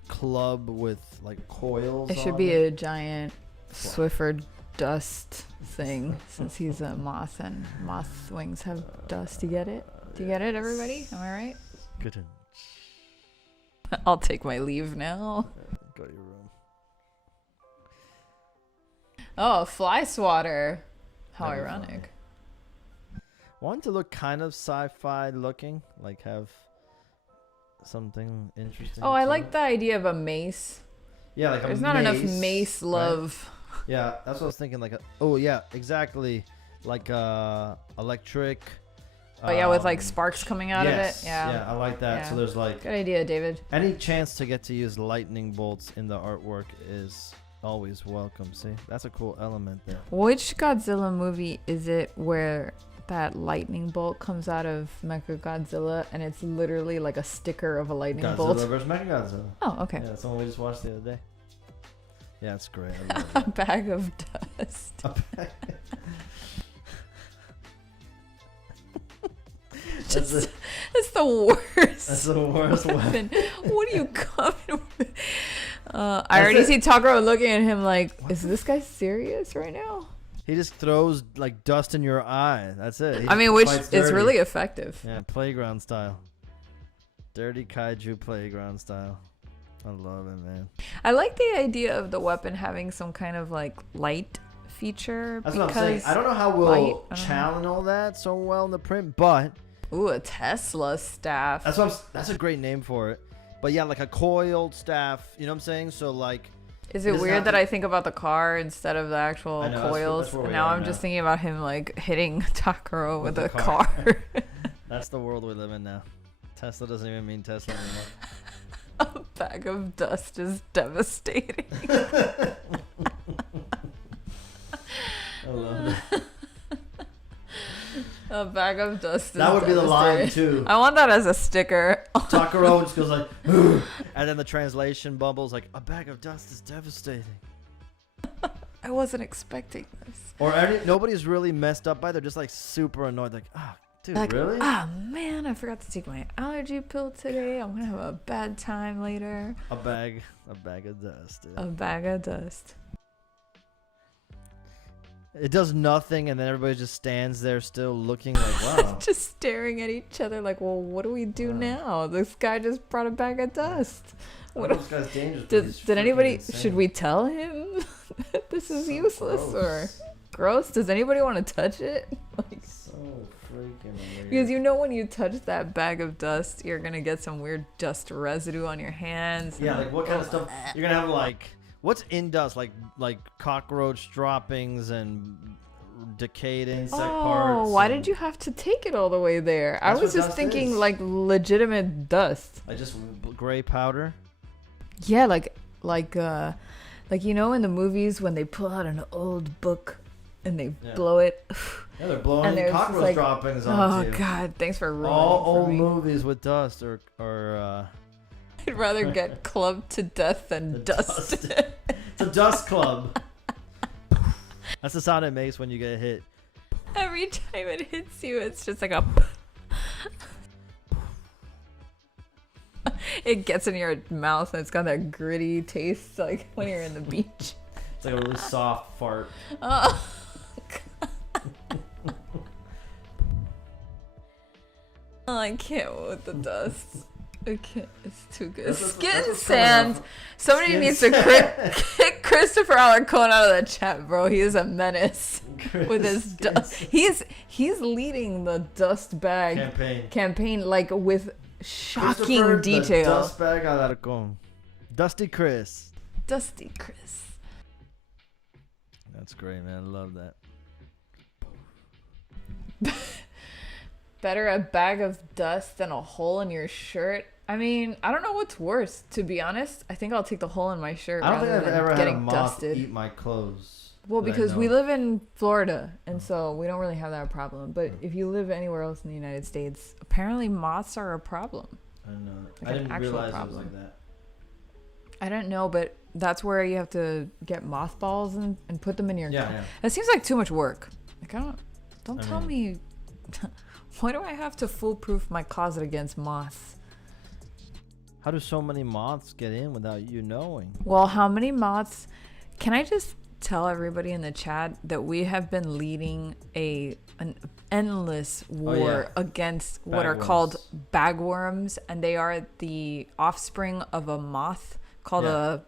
club with like coils. It should on be it. a giant Swiffer dust thing, since he's a moth and moth wings have dust. You get it? Do you get it, everybody? Am I right? Good. I'll take my leave now. Go to your room. Oh, fly swatter. How Never ironic. Want to look kind of sci-fi looking, like have something interesting. Oh, I to like it. the idea of a mace. Yeah, like There's a not enough mace, mace right? love. Yeah, that's what I was thinking. Like, oh yeah, exactly. Like electric. Oh yeah, with like sparks coming out yes, of it. Yeah. Yeah, I like that. Yeah. So there's like Good idea, David. any chance to get to use lightning bolts in the artwork is always welcome. See, that's a cool element there. Which Godzilla movie is it where that lightning bolt comes out of Mechagodzilla and it's literally like a sticker of a lightning Godzilla bolt? vs Mechagodzilla. Oh, okay. Yeah, that's the one we just watched the other day. Yeah, it's great. I love A it. bag of dust. That's the worst. That's the worst weapon. What are you coming with? I already see Takaro looking at him like, is this guy serious right now? He just throws like dust in your eye. That's it. He I mean, just which fights is dirty. really effective. Yeah, playground style. Dirty kaiju playground style. I love it, man. I like the idea of the weapon having some kind of like light feature. That's what I'm saying. I don't know how light- we'll I don't know. channel that so well in the print, but Ooh, a Tesla staff. that's a great name for it. But yeah, like a coiled staff. You know what I'm saying? So like. Is it it doesn't weird have that to- I think about the car instead of the actual I know, that's coils? where we And now are I'm now. just thinking about him like hitting Takaro with the a car. car. That's the world we live in now. Tesla doesn't even mean Tesla anymore. A bag of dust is devastating. I love it. A bag of dust is That would be the line devastating. too. I want that as a sticker. Takaro just goes like, and then the translation bubbles like, a bag of dust is devastating. I wasn't expecting this. Or nobody's really messed up by it. They're just like super annoyed. Like, ah, dude, Like, really? ah, man, I forgot to take my allergy pill today. I'm gonna have a bad time later. A bag of dust. Dude. A bag of dust. It does nothing, and then everybody just stands there still looking like, wow. Just staring at each other like, well, what do we do now? This guy just brought a bag of dust. What This guy's dangerous. but he's did freaking anybody, insane. should we tell him that this is So useless or gross. gross? Does anybody want to touch it? Like, So freaking weird. because you know when you touch that bag of dust, you're going to get some weird dust residue on your hands. Yeah, like what kind of stuff you're gonna have? Like, what's in dust? Like cockroach droppings and decayed insect parts. Oh, why and, did you have to take it all the way there? I That's was what just dust thinking is. like legitimate dust. Like just gray powder. Yeah, like you know in the movies when they pull out an old book and they Yeah. blow it. Yeah, they're blowing And there's cockroach like- droppings Oh onto you. God, thanks for ruining All it for old me. movies with dust or I'd rather get clubbed to death than The dust. dust. It's a dust club. That's the sound it makes when you get hit. Every time it hits you, it's just like a. It gets in your mouth and it's got that gritty taste like when you're in the beach. It's like a really soft fart. Oh, oh, I can't with the dust. I can't. It's too good. That's Skin what's coming sand. off. Somebody Skin needs to sand. kick Christopher Alarcon out of the chat, bro. He is a menace with his Skin dust. sand He's leading the dust bag campaign like with shocking Christopher, the detail. Dust bag Alarcon. Dusty Chris. Dusty Chris. That's great, man. I love that. Better a bag of dust than a hole in your shirt. I mean, I don't know what's worse, to be honest. I think I'll take the hole in my shirt I don't think rather I've than ever had a getting moth dusted. eat my clothes. Well, that I because we know. live in Florida, and so we don't really have that problem. But if you live anywhere else in the United States, apparently moths are a problem. I don't know. Like I an didn't actual realize it was problem. like that. I don't know, but that's where you have to get mothballs and put them in your. Yeah, yeah. That seems like too much work. Like don't I tell me. Why do I have to foolproof my closet against moths? How do so many moths get in without you knowing? Well, how many moths? Can I just tell everybody in the chat that we have been leading an endless war against what are called bagworms, and they are the offspring of a moth called a,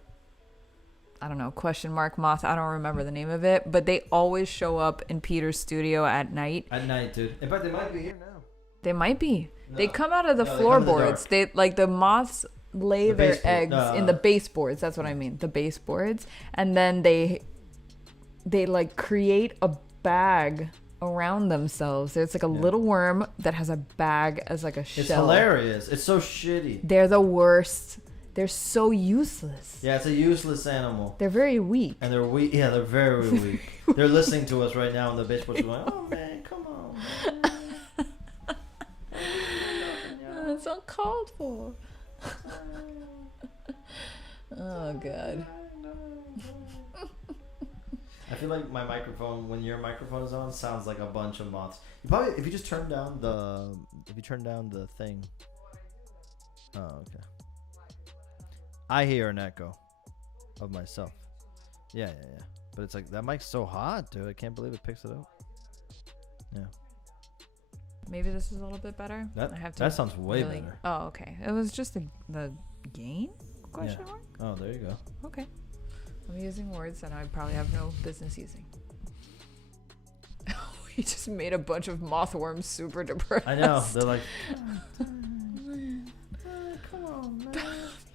I don't know, question mark moth. I don't remember the name of it, but they always show up in Peter's studio at night. At night, dude. In fact, they might be here now. They might be. They No. come out of the No, they come in the floorboards. They like the moths lay The their baseboard- eggs in the baseboards. That's what I mean. The baseboards, and then they like create a bag around themselves. There's like a little worm that has a bag as like a shell. It's hilarious. It's so shitty. They're the worst. They're so useless. Yeah, it's a useless animal. They're very weak. And they're weak. Yeah, they're very weak. They're listening to us right now on the baseboard going, oh, man, come on, man. It's uncalled for. Oh God. I feel like my microphone, when your microphone is on, sounds like a bunch of moths. You probably, if you just turn down the thing. Oh, okay. I hear an echo of myself. Yeah. But it's like, that mic's so hot, dude. I can't believe it picks it up. Yeah. Maybe this is a little bit better. That, I have to that sounds way really- better. Oh, okay. It was just the gain? Question mark? Oh, there you go. Okay. I'm using words that I probably have no business using. We just made a bunch of mothworms super depressed. I know. They're like,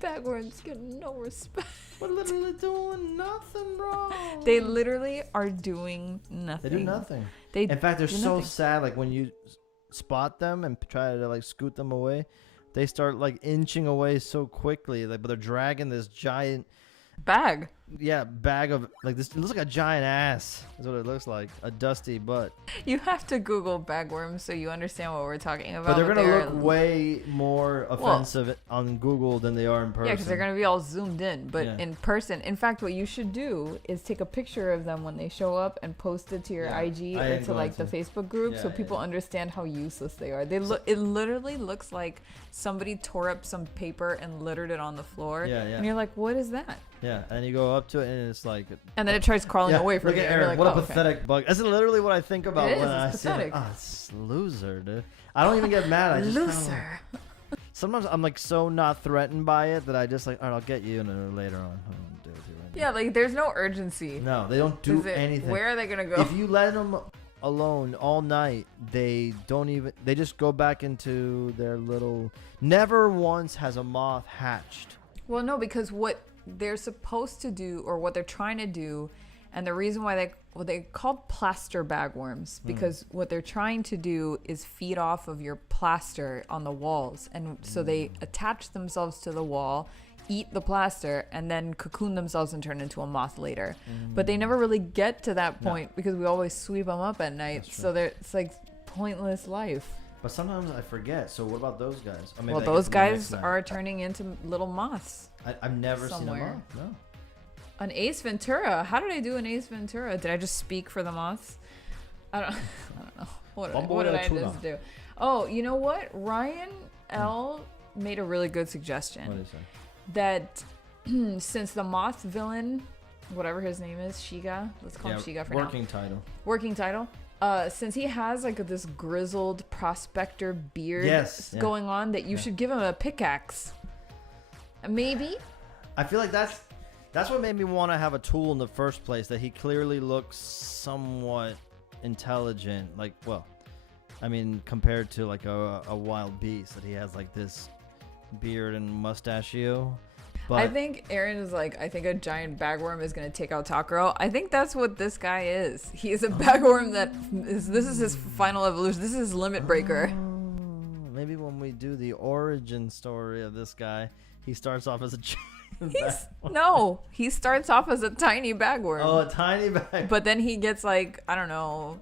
Bagworms get no respect. we're literally doing nothing wrong. They literally are doing nothing. They do nothing. They In fact, they're do so nothing. sad. Like when you spot them and try to like scoot them away, they start like inching away so quickly. Like, but they're dragging this giant Bag. bag of like this. It looks like a giant ass. Is what it looks like. A dusty butt. You have to Google bagworms so you understand what we're talking about. But they're gonna look way more offensive on Google than they are in person. Yeah, because they're gonna be all zoomed in. But Yeah. in person, in fact, what you should do is take a picture of them when they show up and post it to your Yeah, IG I or am to going like the to. Facebook group, Yeah, so people yeah. understand how useless they are. They look. It literally looks like somebody tore up some paper and littered it on the floor. Yeah, yeah. And you're like, what is that? Yeah, and you go up to it and it's like. And then it tries crawling Yeah, away from look you. at and you're Aaron. like, What a oh, okay. pathetic bug. That's literally what I think about It is, when it's I see it. pathetic. Oh, it's loser, dude. I don't even get mad. I just kinda Loser. sometimes I'm like so not threatened by it that I just like, all right, I'll get you and then later on. I don't do it with you right Yeah, like there's no urgency. now. No, they don't do Is it- anything. Where are they gonna go? If you let them alone all night, they don't even. They just go back into their little. Never once has a moth hatched. Well, no, because what they're supposed to do, or what they're trying to do, and the reason why they called plaster bagworms, because what they're trying to do is feed off of your plaster on the walls, and so they attach themselves to the wall, eat the plaster, and then cocoon themselves and turn into a moth later. But they never really get to that point because we always sweep them up at night. That's true. So it's like pointless life. But sometimes I forget. So what about those guys? Or maybe Well, I get those to the next guys night. are turning into little moths. I've never somewhere. seen a moth. No. An Ace Ventura. How did I do an Ace Ventura? Did I just speak for the moths? I don't know. What did I just do? Oh, you know what? Ryan L made a really good suggestion. What is that? That since the moth villain, whatever his name is, Shiga, let's call him Shiga for now. Working title. Since he has like this grizzled prospector beard going on, that you should give him a pickaxe. Maybe. I feel like that's what made me want to have a tool in the first place. That he clearly looks somewhat intelligent. Like, well, I mean, compared to like a wild beast, that he has like this beard and mustachio. But I think Aaron is like, I think a giant bagworm is going to take out Takuro. I think that's what this guy is. He is a bagworm this is his final evolution. This is his limit breaker. Maybe when we do the origin story of this guy, he starts off as a giant No, he starts off as a tiny bagworm. Oh, a tiny bag. But then he gets like, I don't know,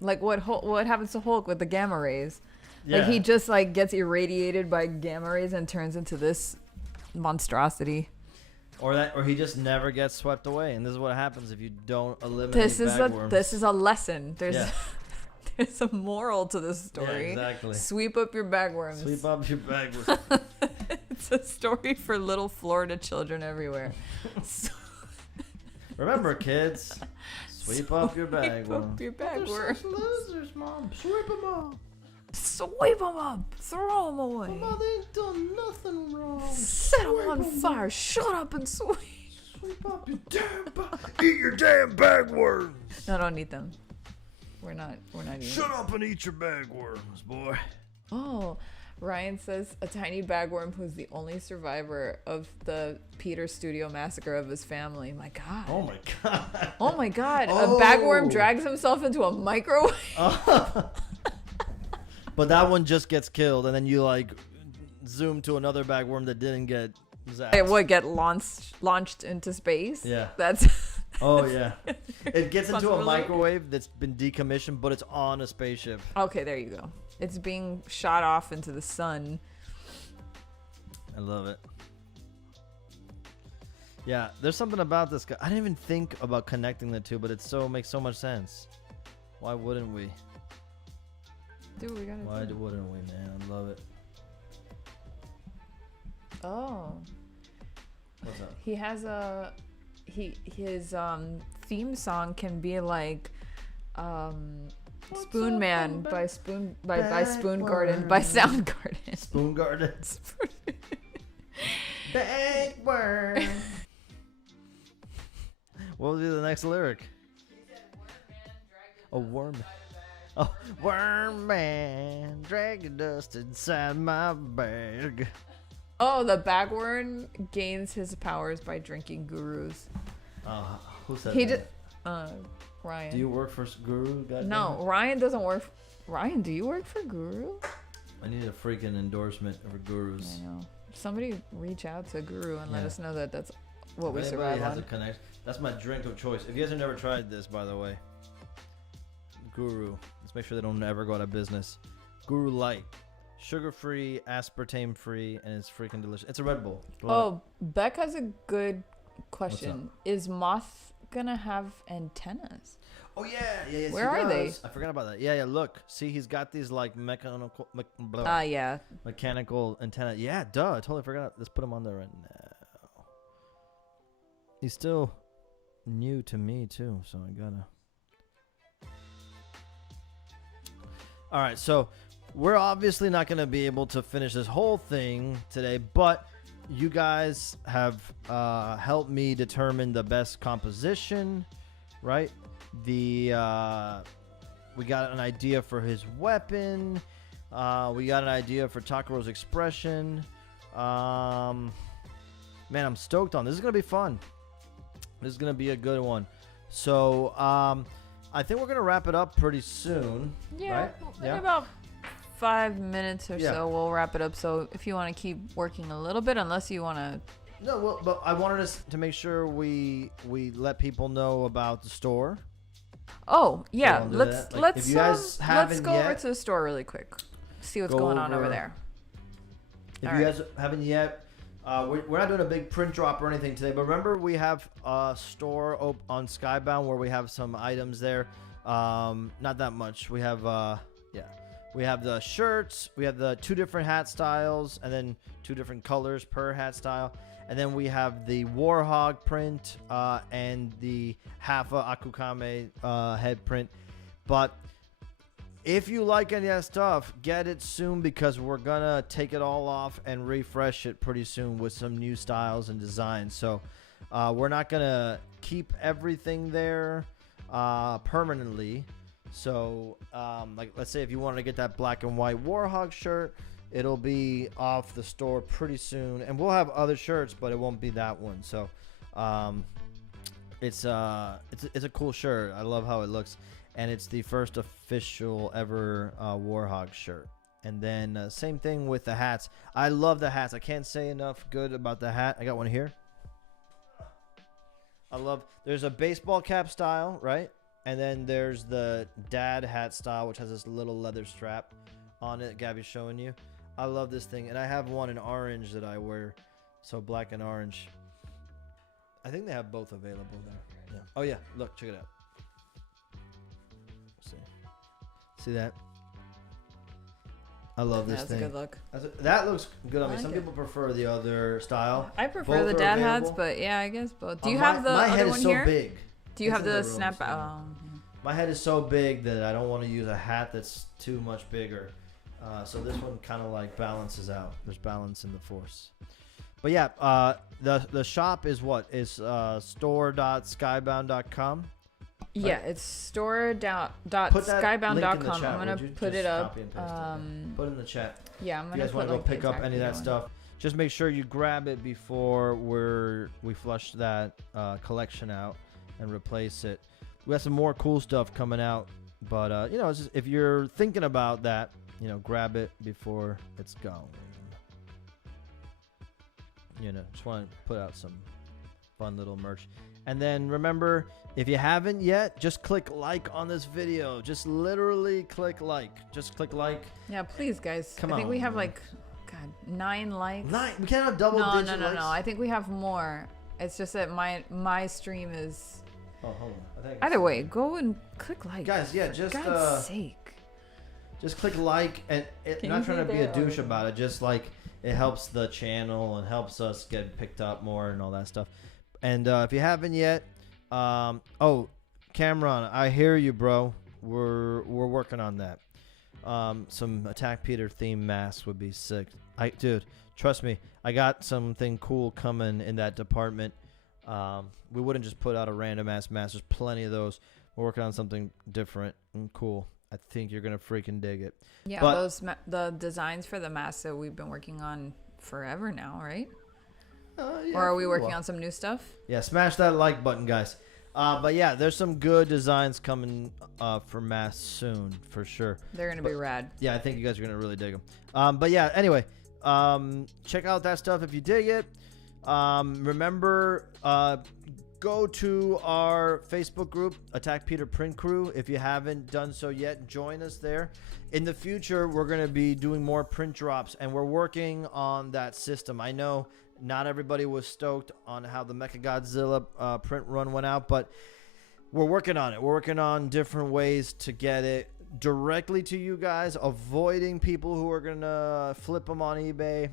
like what happens to Hulk with the gamma rays. Like he just like gets irradiated by gamma rays and turns into this monstrosity. Or he just never gets swept away, and this is what happens if you don't eliminate This bagworms. is a lesson. There's a moral to this story. Yeah, exactly. Sweep up your bagworms. Sweep up your bagworms. It's a story for little Florida children everywhere. Remember, kids, sweep up your bagworms. Sweep up your bagworms. Losers, Mom. Sweep them up. Sweep them up. Throw them away. Mom, they ain't done nothing wrong. Set them on fire. Shut up and sweep. Sweep up your damn eat your damn bagworms. No, don't eat them. We're not eating. Shut up and eat your bagworms, boy. Oh, Ryan says a tiny bagworm who's the only survivor of the Peter Studio massacre of his family. My God. Oh my god. Oh my God. Oh. A bagworm drags himself into a microwave. But that one just gets killed, and then you like zoom to another bagworm that didn't get zapped. It would get launched into space. Yeah. That's. Oh yeah. It gets into a Possibility. microwave that's been decommissioned, but it's on a spaceship. Okay, there you go. It's being shot off into the sun. I love it. Yeah, there's something about this guy. I didn't even think about connecting the two, but it makes so much sense. Why wouldn't we? Dude, we gotta. Why wouldn't we, man? I love it. Oh. What's up? He has his theme song can be like Spoon Man by Spoon Garden by Soundgarden. Spoon Garden. Bagworm. What would be the next lyric? A worm. Oh, worm man, dragon dust inside my bag. Oh, the bagworm gains his powers by drinking gurus. Who said He that? Ryan. Do you work for Guru? No, Ryan doesn't work. Ryan, do you work for Guru? I need a freaking endorsement for Gurus. I know. Somebody reach out to Guru and let Yeah. us know that that's what we If survive anybody has on. a connect, that's my drink of choice. If you guys have never tried this, by the way, Guru. Let's make sure they don't ever go out of business. Guru Light, sugar-free, aspartame-free, and it's freaking delicious. It's a Red Bull. Oh, Beck has a good question. Is Moth gonna have antennas? Oh yeah. Yes, Where he are they? does. I forgot about that. Yeah. Look, see, he's got these like mechanical, Yeah. mechanical antenna. Yeah, duh. I totally forgot. Let's put him on there right now. He's still new to me too, so I gotta. All right, so we're obviously not going to be able to finish this whole thing today, but you guys have helped me determine the best composition, right? We got an idea for his weapon. We got an idea for Takero's expression. Man, I'm stoked on this. This is going to be fun. This is going to be a good one. So, I think we're going to wrap it up pretty soon. Yeah, right? in about 5 minutes or Yeah. so, we'll wrap it up. So if you want to keep working a little bit, unless you want to. No, well, but I wanted us to make sure we let people know about the store. Oh yeah, wanna do let's that? Like, let's if you guys haven't let's go over yet, to the store really quick. See what's go going on over- over there. If All you right. guys haven't yet, we're not doing a big print drop or anything today, but remember we have a store on Skybound where we have some items there. Not that much. We have we have the shirts, we have the 2 different hat styles, and then 2 different colors per hat style, and then we have the Warhog print and the Hafa Akukame head print. But if you like any of that stuff, get it soon because we're gonna take it all off and refresh it pretty soon with some new styles and designs. So we're not gonna keep everything there permanently. So like, let's say if you want to get that black and white Warhog shirt, it'll be off the store pretty soon, and we'll have other shirts, but it won't be that one. So it's a cool shirt. I love how it looks. And it's the first official ever Warhog shirt. And then same thing with the hats. I love the hats. I can't say enough good about the hat. I got one here. There's a baseball cap style, right? And then there's the dad hat style, which has this little leather strap on it. Gabby's showing you. I love this thing. And I have one in orange that I wear. So black and orange. I think they have both available there. Yeah. Oh yeah, look, check it out. See that? I love this That's thing. a good look. That looks good on I me. Some like it. people prefer the other style. I prefer Both the are dad available. hats, but yeah, I guess both. Do you My- have the my other head one is so here? big. Do you It's have in the the room, snap? so- Oh. My head is so big that I don't want to use a hat that's too much bigger. So this one kind of like balances out. There's balance in the force. But yeah, the shop is what? Is store.skybound.com. Yeah, it's store.skybound.com. Put that link in the chat, I'm gonna would you? put Just it up. copy and paste it. Put it in the chat. Yeah, I'm If gonna you guys put want to go like the pick up exact any of that video. stuff, just make sure you grab it before we flush that collection out and replace it. We have some more cool stuff coming out, but it's just, if you're thinking about that, grab it before it's gone. Just want to put out some fun little merch. And then remember, if you haven't yet, just click like on this video. Just literally click like. Just click like. Yeah, please, guys. Come I think we on, have man. like, God, 9 likes. We can't have double No. digit likes. I think we have more. It's just that my stream is. Oh, hold on. I think Either way, go and click like. Guys, yeah, for just God's sake. just click like, and Can not you trying to see be a there? douche about it. Just like it helps the channel and helps us get picked up more and all that stuff. And if you haven't yet, Cameron, I hear you, bro. We're working on that. Some Attack Peter theme masks would be sick. Dude, trust me, I got something cool coming in that department. We wouldn't just put out a random ass mask. There's plenty of those. We're working on something different and cool. I think you're gonna freaking dig it. Yeah, But- the designs for the masks that we've been working on forever now, right? Yeah, Or are we for a working while. on some new stuff? Yeah, smash that like button, guys. But yeah, there's some good designs coming for masks soon, for sure. They're gonna be rad. Yeah, I think you guys are gonna really dig them. But yeah, anyway, check out that stuff if you dig it. Remember, go to our Facebook group, Attack Peter Print Crew. If you haven't done so yet, join us there. In the future, we're going to be doing more print drops, and we're working on that system. I know not everybody was stoked on how the Mechagodzilla print run went out, but we're working on it. We're working on different ways to get it directly to you guys, avoiding people who are going to flip them on eBay.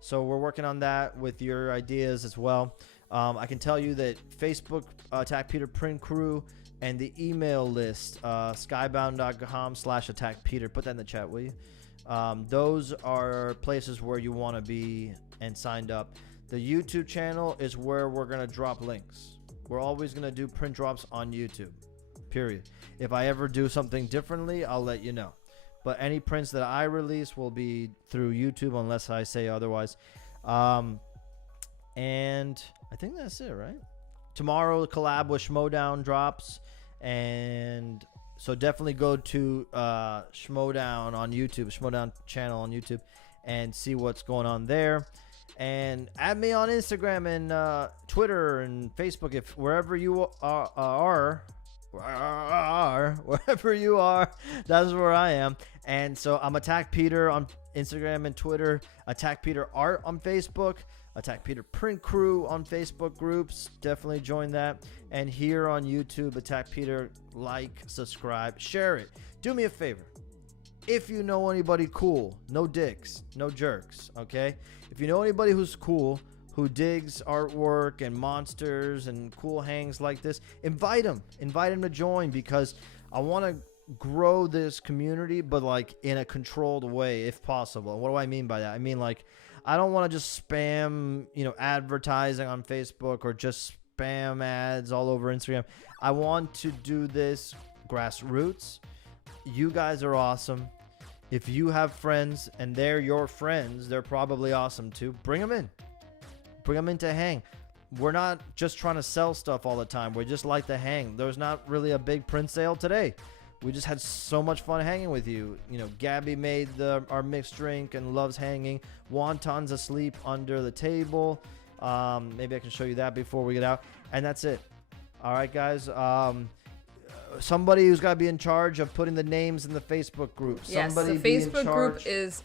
So we're working on that with your ideas as well. I can tell you that Facebook, Attack Peter Print Crew, and the email list, skybound.com/attackpeter. Put that in the chat, will you? Those are places where you want to be and signed up. The YouTube channel is where we're going to drop links. We're always going to do print drops on YouTube, period. If I ever do something differently, I'll let you know. But any prints that I release will be through YouTube unless I say otherwise. And I think that's it, right? Tomorrow, the collab with Schmodown drops. And so definitely go to Schmodown on YouTube, Schmodown channel on YouTube, and see what's going on there. And add me on Instagram and Twitter and Facebook. If wherever you are, wherever you are, that's where I am. And so I'm Attack Peter on Instagram and Twitter, Attack Peter Art on Facebook, Attack Peter Print Crew on Facebook groups. Definitely join that. And here on YouTube, Attack Peter, like, subscribe, share it. Do me a favor. If you know anybody cool, no dicks, no jerks, okay? If you know anybody who's cool, who digs artwork and monsters and cool hangs like this, invite them to join, because I want to grow this community, but like in a controlled way if possible. What do I mean by that? I mean, like, I don't want to just spam, advertising on Facebook or just spam ads all over Instagram. I want to do this grassroots. You guys are awesome. If you have friends and they're your friends, they're probably awesome too. Bring them in. Bring them in to hang. We're not just trying to sell stuff all the time. We just like to hang. There's not really a big print sale today. We just had so much fun hanging with you. Gabby made our mixed drink and loves hanging. Wonton's asleep under the table. Maybe I can show you that before we get out. And that's it. All right, guys. Somebody who's got to be in charge of putting the names in the Facebook group. Yes, Somebody the Facebook group is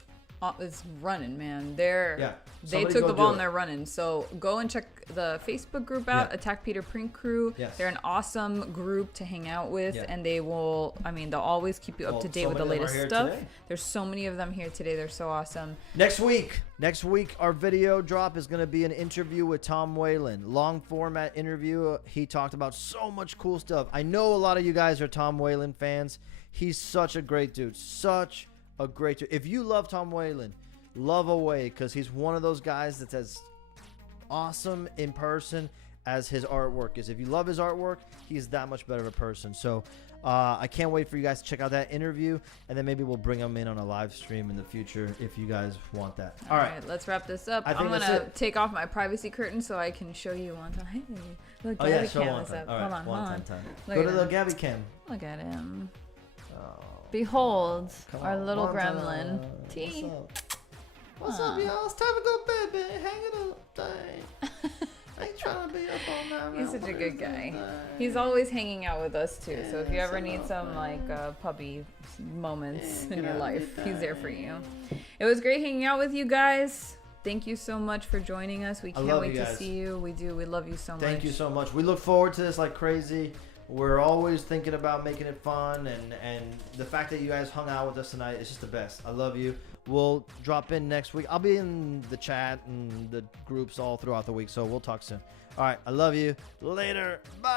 running, man. They took the ball and they're running. So go and check the Facebook group out, Attack Peter Print Crew. Yes. They're an awesome group to hang out with, and they'll always keep you up to date with the latest stuff. Today. There's so many of them here today. They're so awesome. Next week, our video drop is going to be an interview with Tom Whalen. Long format interview. He talked about so much cool stuff. I know a lot of you guys are Tom Whalen fans. He's such a great dude. Such a great dude. If you love Tom Whalen, love away, because he's one of those guys that's as awesome in person as his artwork is. If you love his artwork, he's that much better of a person. So I can't wait for you guys to check out that interview, and then maybe we'll bring him in on a live stream in the future if you guys want that. All right, let's wrap this up. I'm gonna take off my privacy curtain so I can show you one time. Look, Gabby Cam is up. Hold on. Go to the Gabby Cam. Look at him. Behold, our little gremlin. T. What's up, y'all? It's time to go to bed, man. Hang it up, dang. I ain't trying to be up all night. He's such a good guy. He's always hanging out with us too. So if you ever need some puppy moments in your life, he's there for you. It was great hanging out with you guys. Thank you so much for joining us. We can't wait to see you. We do. We love you so much. Thank you so much. We look forward to this like crazy. We're always thinking about making it fun, and the fact that you guys hung out with us tonight is just the best. I love you. We'll drop in next week. I'll be in the chat and the groups all throughout the week, so we'll talk soon. All right, I love you. Later. Bye.